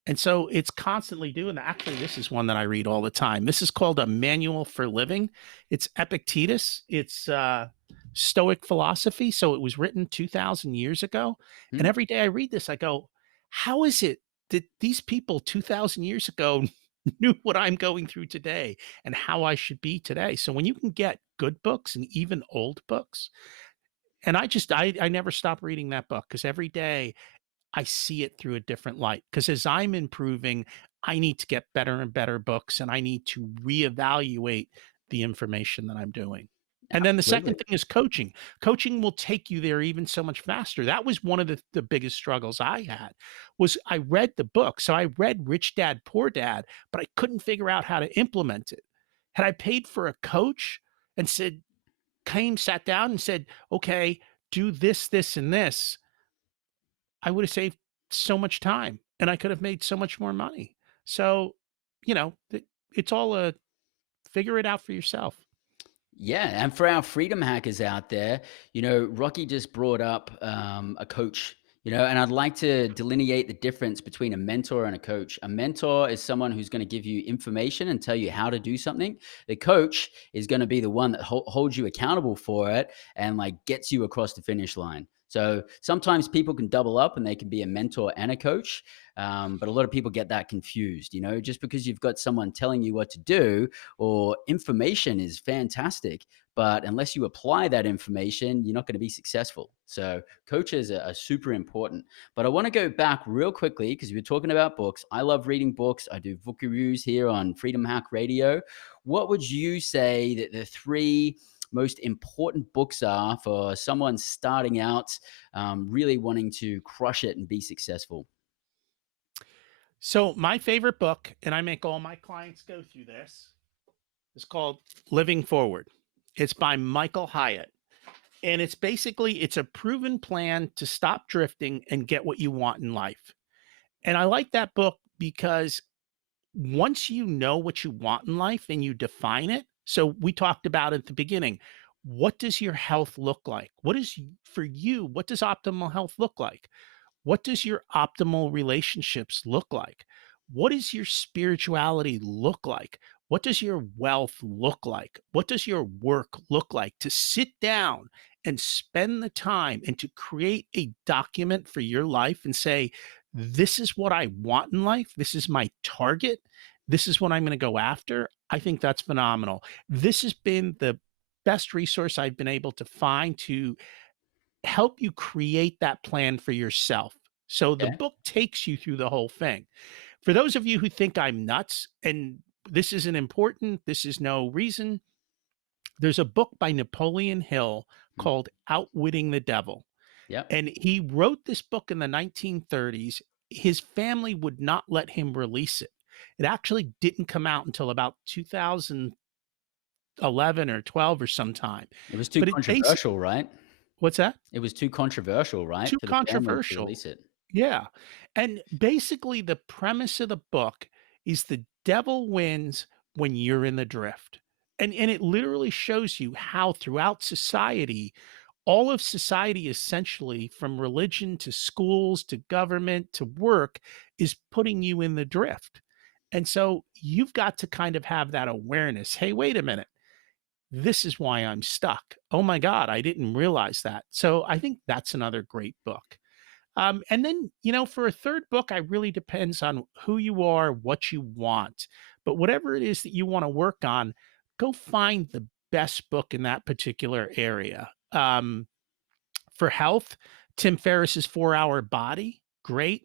And so it's constantly doing that. Actually, this is one that I read all the time. This is called A Manual for Living. It's Epictetus. It's Stoic philosophy. So it was written 2,000 years ago. And every day I read this, I go, how is it that these people 2,000 years ago knew what I'm going through today and how I should be today? So when you can get good books and even old books, and I never stop reading that book because every day I see it through a different light. Because as I'm improving, I need to get better and better books, and I need to reevaluate the information that I'm doing. And then the second Absolutely. thing is coaching. Coaching will take you there even so much faster. That was one of the biggest struggles I had was I read the book. So I read Rich Dad, Poor Dad, but I couldn't figure out how to implement it. Had I paid for a coach and sat down and said, okay, do this, this, and this, I would have saved so much time and I could have made so much more money. So, it's all a figure it out for yourself. Yeah, and for our freedom hackers out there, Rocky just brought up a coach, and I'd like to delineate the difference between a mentor and a coach. A mentor is someone who's going to give you information and tell you how to do something. The coach is going to be the one that holds you accountable for it and like gets you across the finish line. So sometimes people can double up and they can be a mentor and a coach, but a lot of people get that confused. Just because you've got someone telling you what to do or information is fantastic, but unless you apply that information, you're not going to be successful. So coaches are super important. But I want to go back real quickly because we were talking about books. I love reading books. I do book reviews here on Freedom Hack Radio. What would you say that the three most important books are for someone starting out, really wanting to crush it and be successful? So, my favorite book, and I make all my clients go through this, is called Living Forward. It's by Michael Hyatt. And it's a proven plan to stop drifting and get what you want in life. And I like that book because once you know what you want in life and you define it, so we talked about at the beginning, what does your health look like? For you, what does optimal health look like? What does your optimal relationships look like? what does your spirituality look like? What does your wealth look like? What does your work look like? To sit down and spend the time and to create a document for your life and say, this is what I want in life. This is my target. This is what I'm going to go after. I think that's phenomenal. This has been the best resource I've been able to find to help you create that plan for yourself. So the Okay. book takes you through the whole thing. For those of you who think I'm nuts, and this isn't important, this is no reason, there's a book by Napoleon Hill Mm. called Outwitting the Devil. Yep. And he wrote this book in the 1930s. His family would not let him release it. It actually didn't come out until about 2011 or 12 or sometime. It was too But it basic controversial, right? what's that? It was too controversial, right, Too for the family to controversial. release it. Yeah. And basically, the premise of the book is the devil wins when you're in the drift. And it literally shows you how throughout society, all of society essentially, from religion to schools to government to work, is putting you in the drift. And so you've got to kind of have that awareness. Hey, wait a minute. This is why I'm stuck. Oh my God, I didn't realize that. So I think that's another great book. And then, for a third book, I really depends on who you are, what you want. But whatever it is that you want to work on, go find the best book in that particular area. For health, Tim Ferriss's 4 Hour Body, great.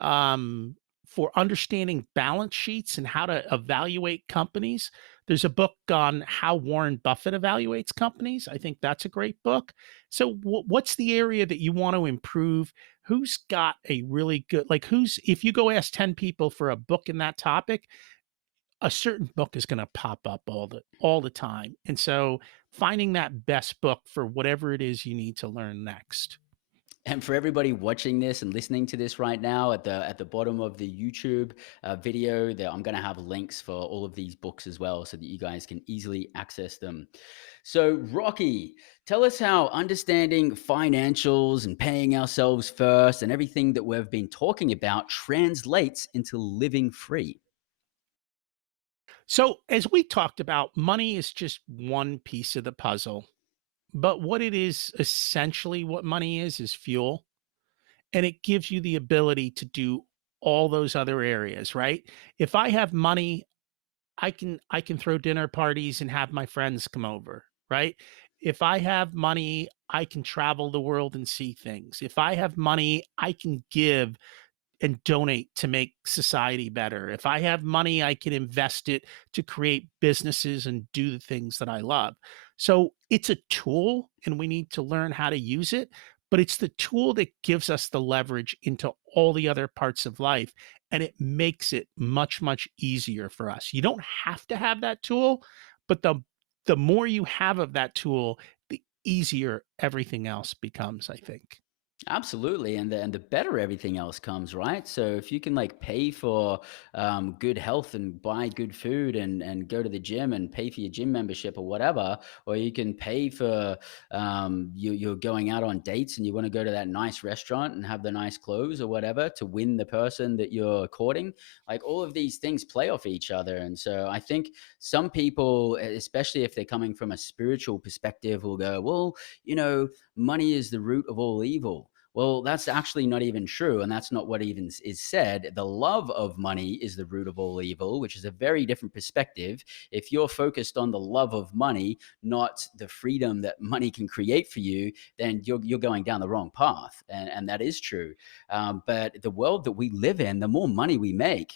For understanding balance sheets and how to evaluate companies, there's a book on how Warren Buffett evaluates companies. I think that's a great book. So, what's the area that you want to improve? Who's got a really good, like, if you go ask 10 people for a book in that topic, a certain book is going to pop up all the time. And so, finding that best book for whatever it is you need to learn next. And for everybody watching this and listening to this right now, at the bottom of the YouTube video, there I'm going to have links for all of these books as well, so that you guys can easily access them. So, Rocky, tell us how understanding financials and paying ourselves first and everything that we've been talking about translates into living free. So, as we talked about, money is just one piece of the puzzle. But what it is essentially, what money is fuel. And it gives you the ability to do all those other areas, right? If I have money, I can throw dinner parties and have my friends come over, right? If I have money, I can travel the world and see things. If I have money, I can give and donate to make society better. If I have money, I can invest it to create businesses and do the things that I love. So it's a tool and we need to learn how to use it, but it's the tool that gives us the leverage into all the other parts of life. And it makes it much, much easier for us. You don't have to have that tool, but the more you have of that tool, the easier everything else becomes, I think. Absolutely, and the better everything else comes, right? So if you can like pay for good health and buy good food and go to the gym and pay for your gym membership or whatever, or you can pay for you're going out on dates and you want to go to that nice restaurant and have the nice clothes or whatever to win the person that you're courting. Like all of these things play off each other, and so I think some people, especially if they're coming from a spiritual perspective, will go, well, money is the root of all evil. Well, that's actually not even true. And that's not what even is said. The love of money is the root of all evil, which is a very different perspective. If you're focused on the love of money, not the freedom that money can create for you, then you're going down the wrong path. And that is true. But the world that we live in, the more money we make,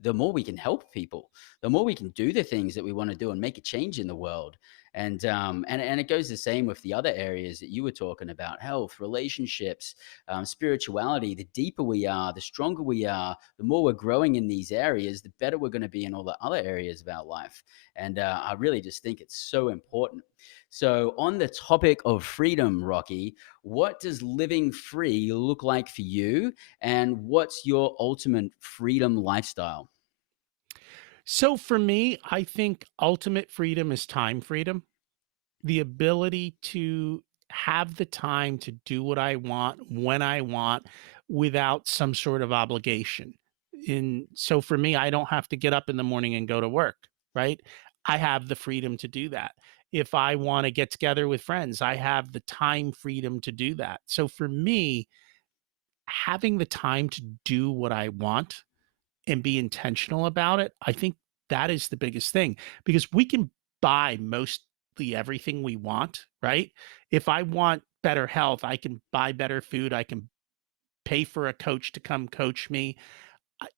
the more we can help people, the more we can do the things that we want to do and make a change in the world. And it goes the same with the other areas that you were talking about: health, relationships, spirituality. The deeper we are, the stronger we are, the more we're growing in these areas, the better we're going to be in all the other areas of our life. And I really just think it's so important. So, on the topic of freedom, Rocky, what does living free look like for you? And what's your ultimate freedom lifestyle? So for me, I think ultimate freedom is time freedom, the ability to have the time to do what I want when I want without some sort of obligation. in so for me, I don't have to get up in the morning and go to work, right? I have the freedom to do that. If I want to get together with friends, I have the time freedom to do that. So for me, having the time to do what I want and be intentional about it, I think that is the biggest thing because we can buy mostly everything we want, right? If I want better health, I can buy better food. I can pay for a coach to come coach me.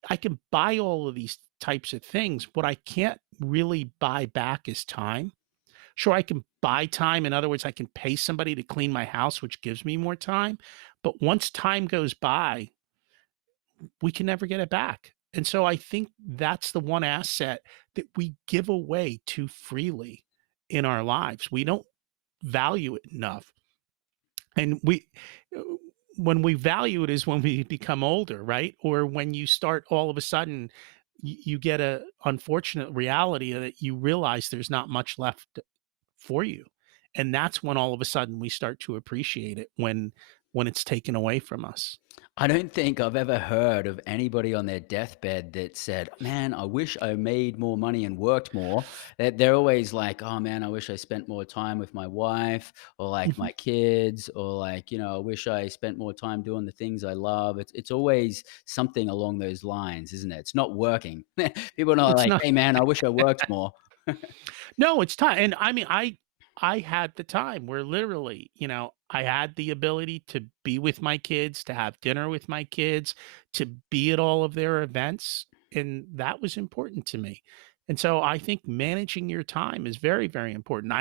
I can buy all of these types of things. What I can't really buy back is time. Sure, I can buy time. In other words, I can pay somebody to clean my house, which gives me more time. But once time goes by, we can never get it back. And so I think that's the one asset that we give away too freely in our lives. We don't value it enough. And uh, when we value it is when we become older, right? Or when you start all of a sudden you get a unfortunate reality that you realize there's not much left for you. And that's when all of a sudden we start to appreciate it when it's taken away from us. I don't think I've ever heard of anybody on their deathbed that said, "Man, I wish I made more money and worked more." They're always like, "Oh man, I wish I spent more time with my wife or like my Mhm. kids or like, I wish I spent more time doing the things I love." It's always something along those lines, isn't it? It's not working. People are not It's like, not "Hey man, I wish I worked more." No, it's time. And I mean, I had the time where literally, I had the ability to be with my kids, to have dinner with my kids, to be at all of their events, and that was important to me. And so I think managing your time is very, very important.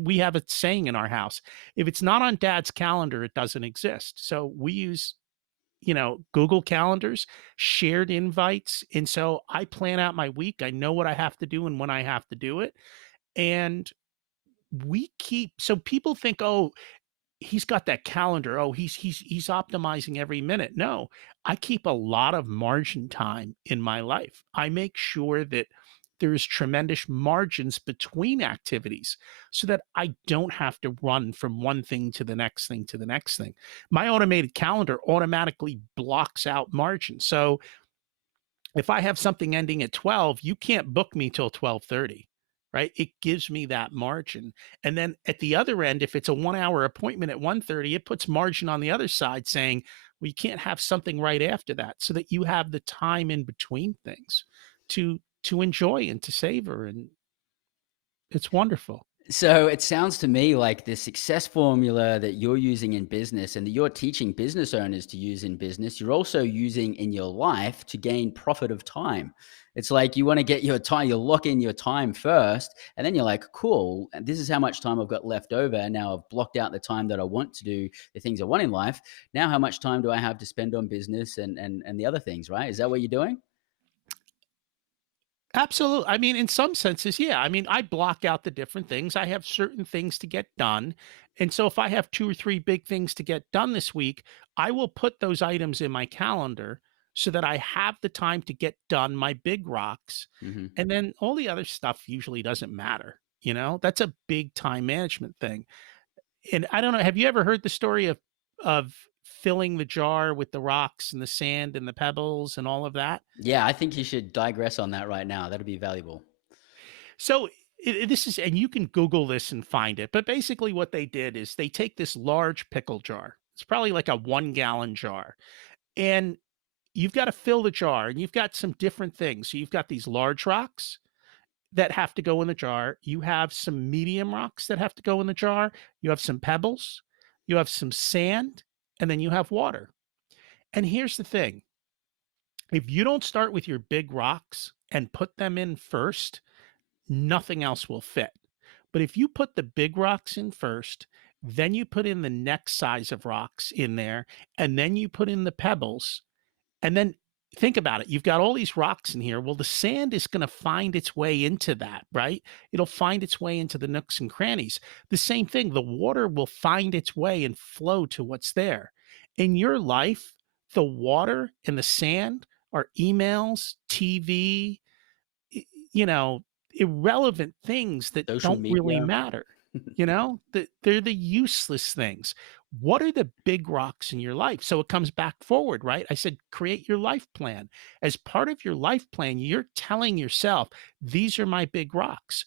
We have a saying in our house, if it's not on dad's calendar, it doesn't exist. So we use Google calendars, shared invites. And so I plan out my week. I know what I have to do and when I have to do it. And so people think, oh, he's got that calendar. Oh, he's optimizing every minute. No, I keep a lot of margin time in my life. I make sure that there's tremendous margins between activities so that I don't have to run from one thing to the next thing to the next thing. My automated calendar automatically blocks out margin. So if I have something ending at 12, you can't book me till 12:30, right? It gives me that margin. And then at the other end, if it's a 1-hour appointment at 1:30, it puts margin on the other side saying, well, you can't have something right after that so that you have the time in between things to enjoy and to savor. And it's wonderful. So it sounds to me like the success formula that you're using in business and that you're teaching business owners to use in business, you're also using in your life to gain profit of time. It's like you want to get your time, you lock in your time first, and then you're like, cool, and this is how much time I've got left over. And now I've blocked out the time that I want to do the things I want in life. Now, how much time do I have to spend on business and the other things, right? Is that what you're doing? Absolutely. I mean, in some senses, yeah. I mean, I block out the different things. I have certain things to get done. And so if I have 2 or 3 big things to get done this week, I will put those items in my calendar so that I have the time to get done my big rocks. Hmm. And then all the other stuff usually doesn't matter, That's a big time management thing. And I don't know, have you ever heard the story of filling the jar with the rocks and the sand and the pebbles and all of that? Yeah, I think you should digress on that right now. That'd be valuable. So this is, and you can Google this and find it. But basically, what they did is they take this large pickle jar. It's probably like a 1 gallon jar, and you've got to fill the jar, and you've got some different things. So you've got these large rocks that have to go in the jar. You have some medium rocks that have to go in the jar. You have some pebbles. You have some sand, and then you have water. And here's the thing: if you don't start with your big rocks and put them in first, nothing else will fit. But if you put the big rocks in first, then you put in the next size of rocks in there, and then you put in the pebbles, and then think about it. You've got all these rocks in here. Well, the sand is going to find its way into that, right? It'll find its way into the nooks and crannies. The same thing, the water will find its way and flow to what's there. In your life, the water and the sand are emails, TV, i- you know, irrelevant things that Social don't really media. matter. That they're the useless things. What are the big rocks in your life? So it comes back forward, right? I said, create your life plan. As part of your life plan, you're telling yourself, these are my big rocks.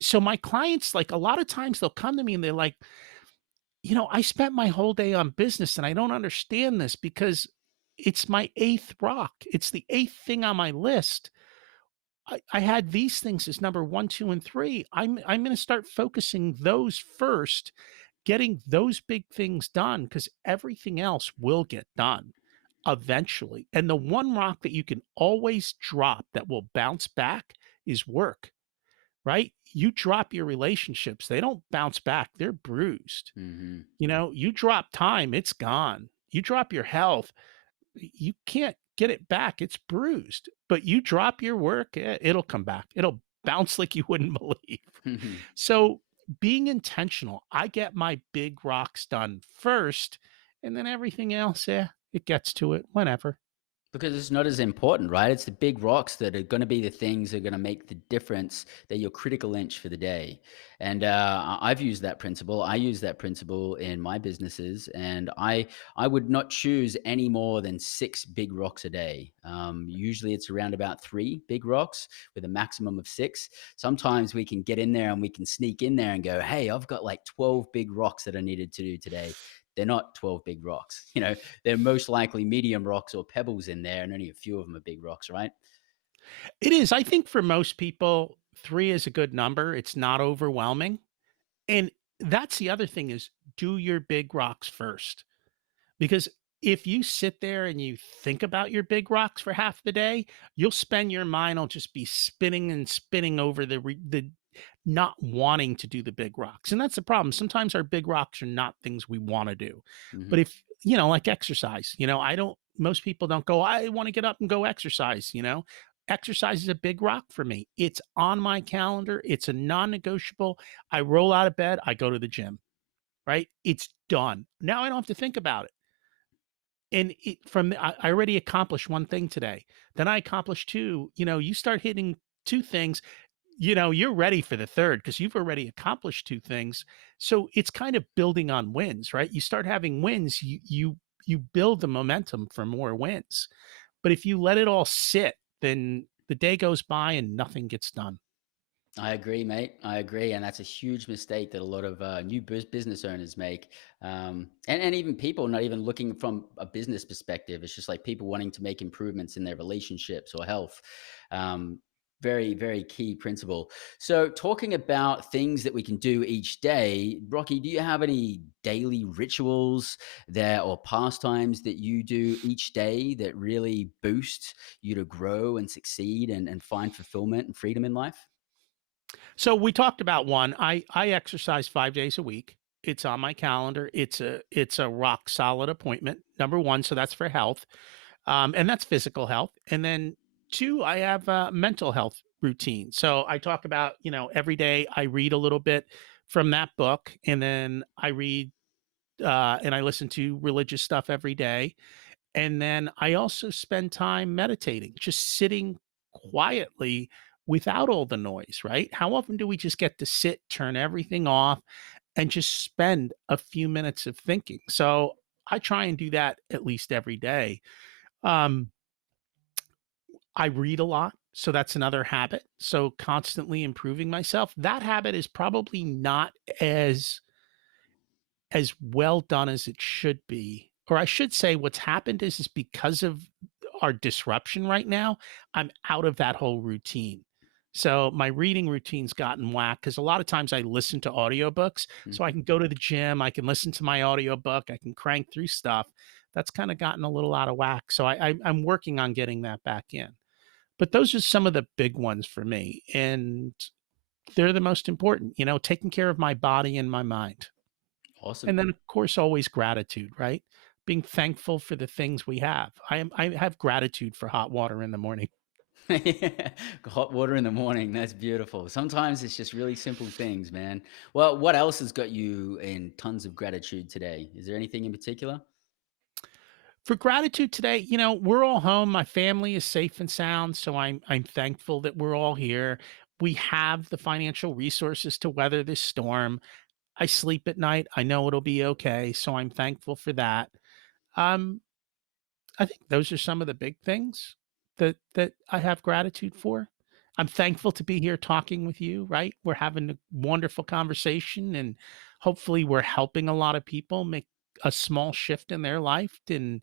So my clients, like a lot of times they'll come to me and they're like, I spent my whole day on business and I don't understand this because it's my eighth rock. It's the eighth thing on my list. I had these things as number one, two, and three. I'm going to start focusing those first, getting those big things done because everything else will get done eventually. And the one rock that you can always drop that will bounce back is work, right? You drop your relationships, they don't bounce back, they're bruised. Hmm. You drop time, it's gone. You drop your health, you can't get it back. It's bruised. But you drop your work, it'll come back. It'll bounce like you wouldn't believe. So being intentional, I get my big rocks done first, and then everything else, it gets to it whenever. Because it's not as important, right? It's the big rocks that are going to be the things that are going to make the difference. They're your critical inch for the day. And I've used that principle. I use that principle in my businesses, and I would not choose any more than 6 big rocks a day. Usually, it's around about 3 big rocks with a maximum of 6. Sometimes we can get in there and we can sneak in there and go, "Hey, I've got like 12 big rocks that I needed to do today." They're not 12 big rocks. They're most likely medium rocks or pebbles in there, and only a few of them are big rocks, right? It is. I think for most people, three is a good number. It's not overwhelming. And that's the other thing is do your big rocks first. Because if you sit there and you think about your big rocks for half the day, you'll spend your mind will just be spinning and spinning over the not wanting to do the big rocks. And that's the problem. Sometimes our big rocks are not things we want to do. But Hmm. if, like exercise, I don't most people don't go, I want to get up and go exercise. Exercise is a big rock for me. It's on my calendar. It's a non-negotiable. I roll out of bed, I go to the gym, right? It's done. Now I don't have to think about it. And I already accomplished one thing today. Then I accomplished two. You start hitting two things, you're ready for the third because you've already accomplished two things. So it's kind of building on wins, right? You start having wins, you build the momentum for more wins. But if you let it all sit, then the day goes by and nothing gets done. I agree, mate. I agree, and that's a huge mistake that a lot of new business owners make, and even people not even looking from a business perspective. It's just like people wanting to make improvements in their relationships or health. Um, Very, very key principle. So, talking about things that we can do each day, Rocky, do you have any daily rituals there or pastimes that you do each day that really boost you to grow and succeed and find fulfillment and freedom in life? So we talked about one. I exercise 5 days a week. It's on my calendar. It's a rock solid appointment. Number one, so that's for health, and that's physical health. And then two, I have a mental health routine. So I talk about every day I read a little bit from that book, and then I read and I listen to religious stuff every day. And then I also spend time meditating, just sitting quietly without all the noise, right? How often do we just get to sit, turn everything off, and just spend a few minutes of thinking? So I try and do that at least every day. Um, I read a lot. So that's another habit. So constantly improving myself. That habit is probably not as well done as it should be. Or I should say what's happened is because of our disruption right now, I'm out of that whole routine. So my reading routine's gotten whack because a lot of times I listen to audiobooks. So I can go to the gym, I can listen to my audiobook, I can crank through stuff. That's kind of gotten a little out of whack. So I'm working on getting that back in. But those are some of the big ones for me. And they're the most important, taking care of my body and my mind. Awesome. And then, of course, always gratitude, right? Being thankful for the things we have. I have gratitude for hot water in the morning. Hot water in the morning. That's beautiful. Sometimes it's just really simple things, man. Well, what else has got you in tons of gratitude today? Is there anything in particular? For gratitude today, we're all home. My family is safe and sound, so I'm thankful that we're all here. We have the financial resources to weather this storm. I sleep at night. I know it'll be okay. So I'm thankful for that. Um, I think those are some of the big things that I have gratitude for. I'm thankful to be here talking with you, right? We're having a wonderful conversation and hopefully we're helping a lot of people make a small shift in their life and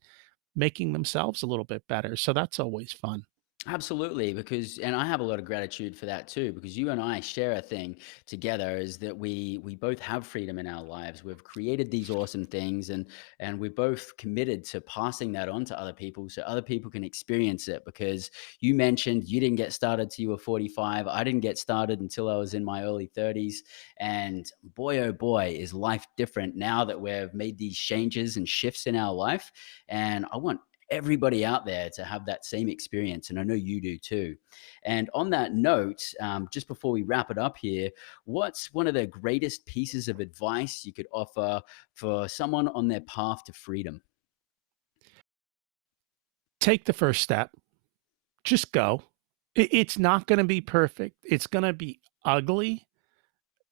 making themselves a little bit better. So that's always fun. Absolutely, because and I have a lot of gratitude for that too, because you and I share a thing together is that we both have freedom in our lives. We've created these awesome things and we're both committed to passing that on to other people so other people can experience it. Because you mentioned you didn't get started till you were 45. I didn't get started until I was in my early 30s. And boy, oh boy, is life different now that we've made these changes and shifts in our life. And I want everybody out there to have that same experience. And I know you do too. And on that note, just before we wrap it up here, what's one of the greatest pieces of advice you could offer for someone on their path to freedom? Take the first step. Just go. It's not going to be perfect. It's going to be ugly.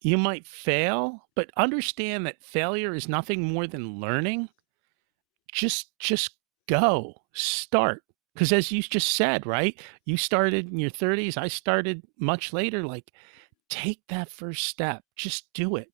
You might fail, but understand that failure is nothing more than learning. Just go. Start. Because as you just said, right? You started in your 30s. I started much later. Like, take that first step. Just do it.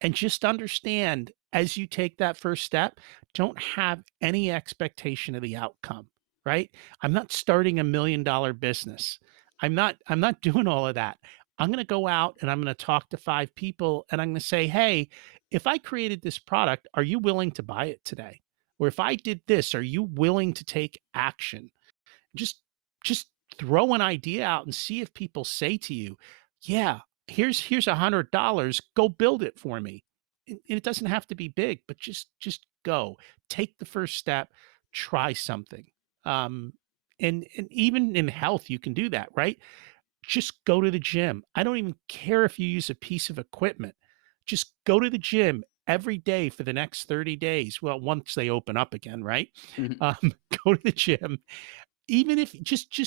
And just understand as you take that first step, don't have any expectation of the outcome, right? I'm not starting $1 million business. I'm not doing all of that. I'm going to go out and I'm going to talk to 5 people and I'm going to say, "Hey, if I created this product, are you willing to buy it today? Or if I did this, are you willing to take action?" Just just throw an idea out and see if people say to you, "Yeah, here's $100, go build it for me." And it doesn't have to be big, but just go. Take the first step, try something. Um, and even in health, you can do that, right? Just go to the gym. I don't even care if you use a piece of equipment. Just go to the gym every day for the next 30 days. Well, once they open up again, right? Um, go to the gym even if just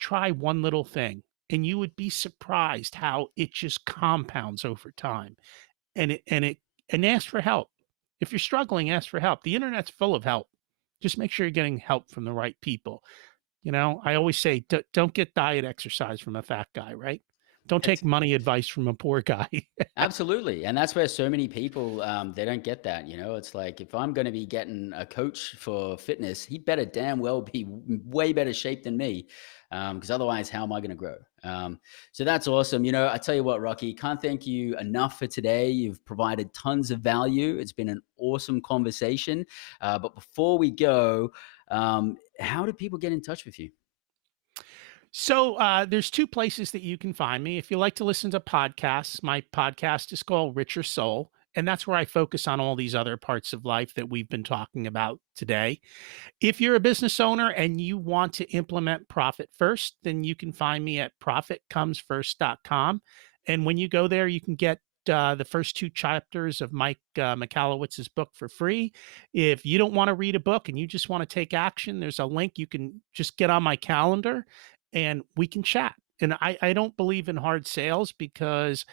try one little thing, and you would be surprised how it just compounds over time, and ask for help. If you're struggling, ask for help. The internet's full of help. Just make sure you're getting help from the right people. I always say, Don't get diet exercise from a fat guy," right? Don't take It's money advice from a poor guy. Absolutely, and that's where so many people, they don't get that, you know? It's like, if I'm gonna be getting a coach for fitness, he better damn well be way better shape than me, because otherwise, how am I gonna grow? So that's awesome. I tell you what, Rocky, can't thank you enough for today. You've provided tons of value. It's been an awesome conversation. But before we go, how do people get in touch with you? So there's two places that you can find me. If you like to listen to podcasts, my podcast is called Richer Soul, and that's where I focus on all these other parts of life that we've been talking about today. If you're a business owner and you want to implement profit first, then you can find me at profitcomesfirst.com. And when you go there, you can get the first two chapters of Mike McAllowitz's book for free. If you don't want to read a book and you just want to take action, there's a link you can just get on my calendar and we can chat. And I don't believe in hard sales because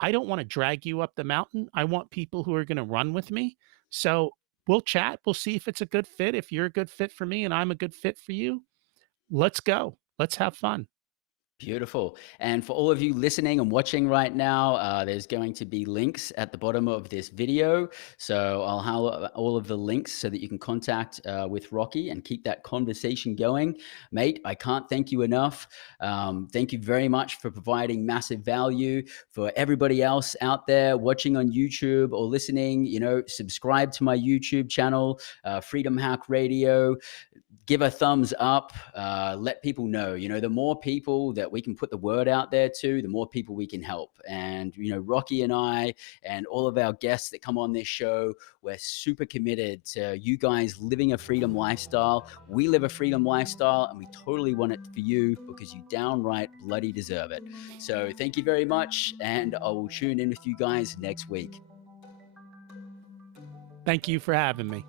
I don't want to drag you up the mountain. I want people who are going to run with me. So we'll chat. We'll see if it's a good fit. If you're a good fit for me and I'm a good fit for you, let's go. Let's have fun. Beautiful. And for all of you listening and watching right now, there's going to be links at the bottom of this video. So I'll have all of the links so that you can contact with Rocky and keep that conversation going. Mate, I can't thank you enough. Thank you very much for providing massive value. For everybody else out there watching on YouTube or listening, subscribe to my YouTube channel, Freedom Hack Radio. Give a thumbs up, let people know. The more people that we can put the word out there to, the more people we can help. And Rocky and I and all of our guests that come on this show, we're super committed to you guys living a freedom lifestyle. We live a freedom lifestyle and we totally want it for you because you downright bloody deserve it. So thank you very much, and I will tune in with you guys next week. Thank you for having me.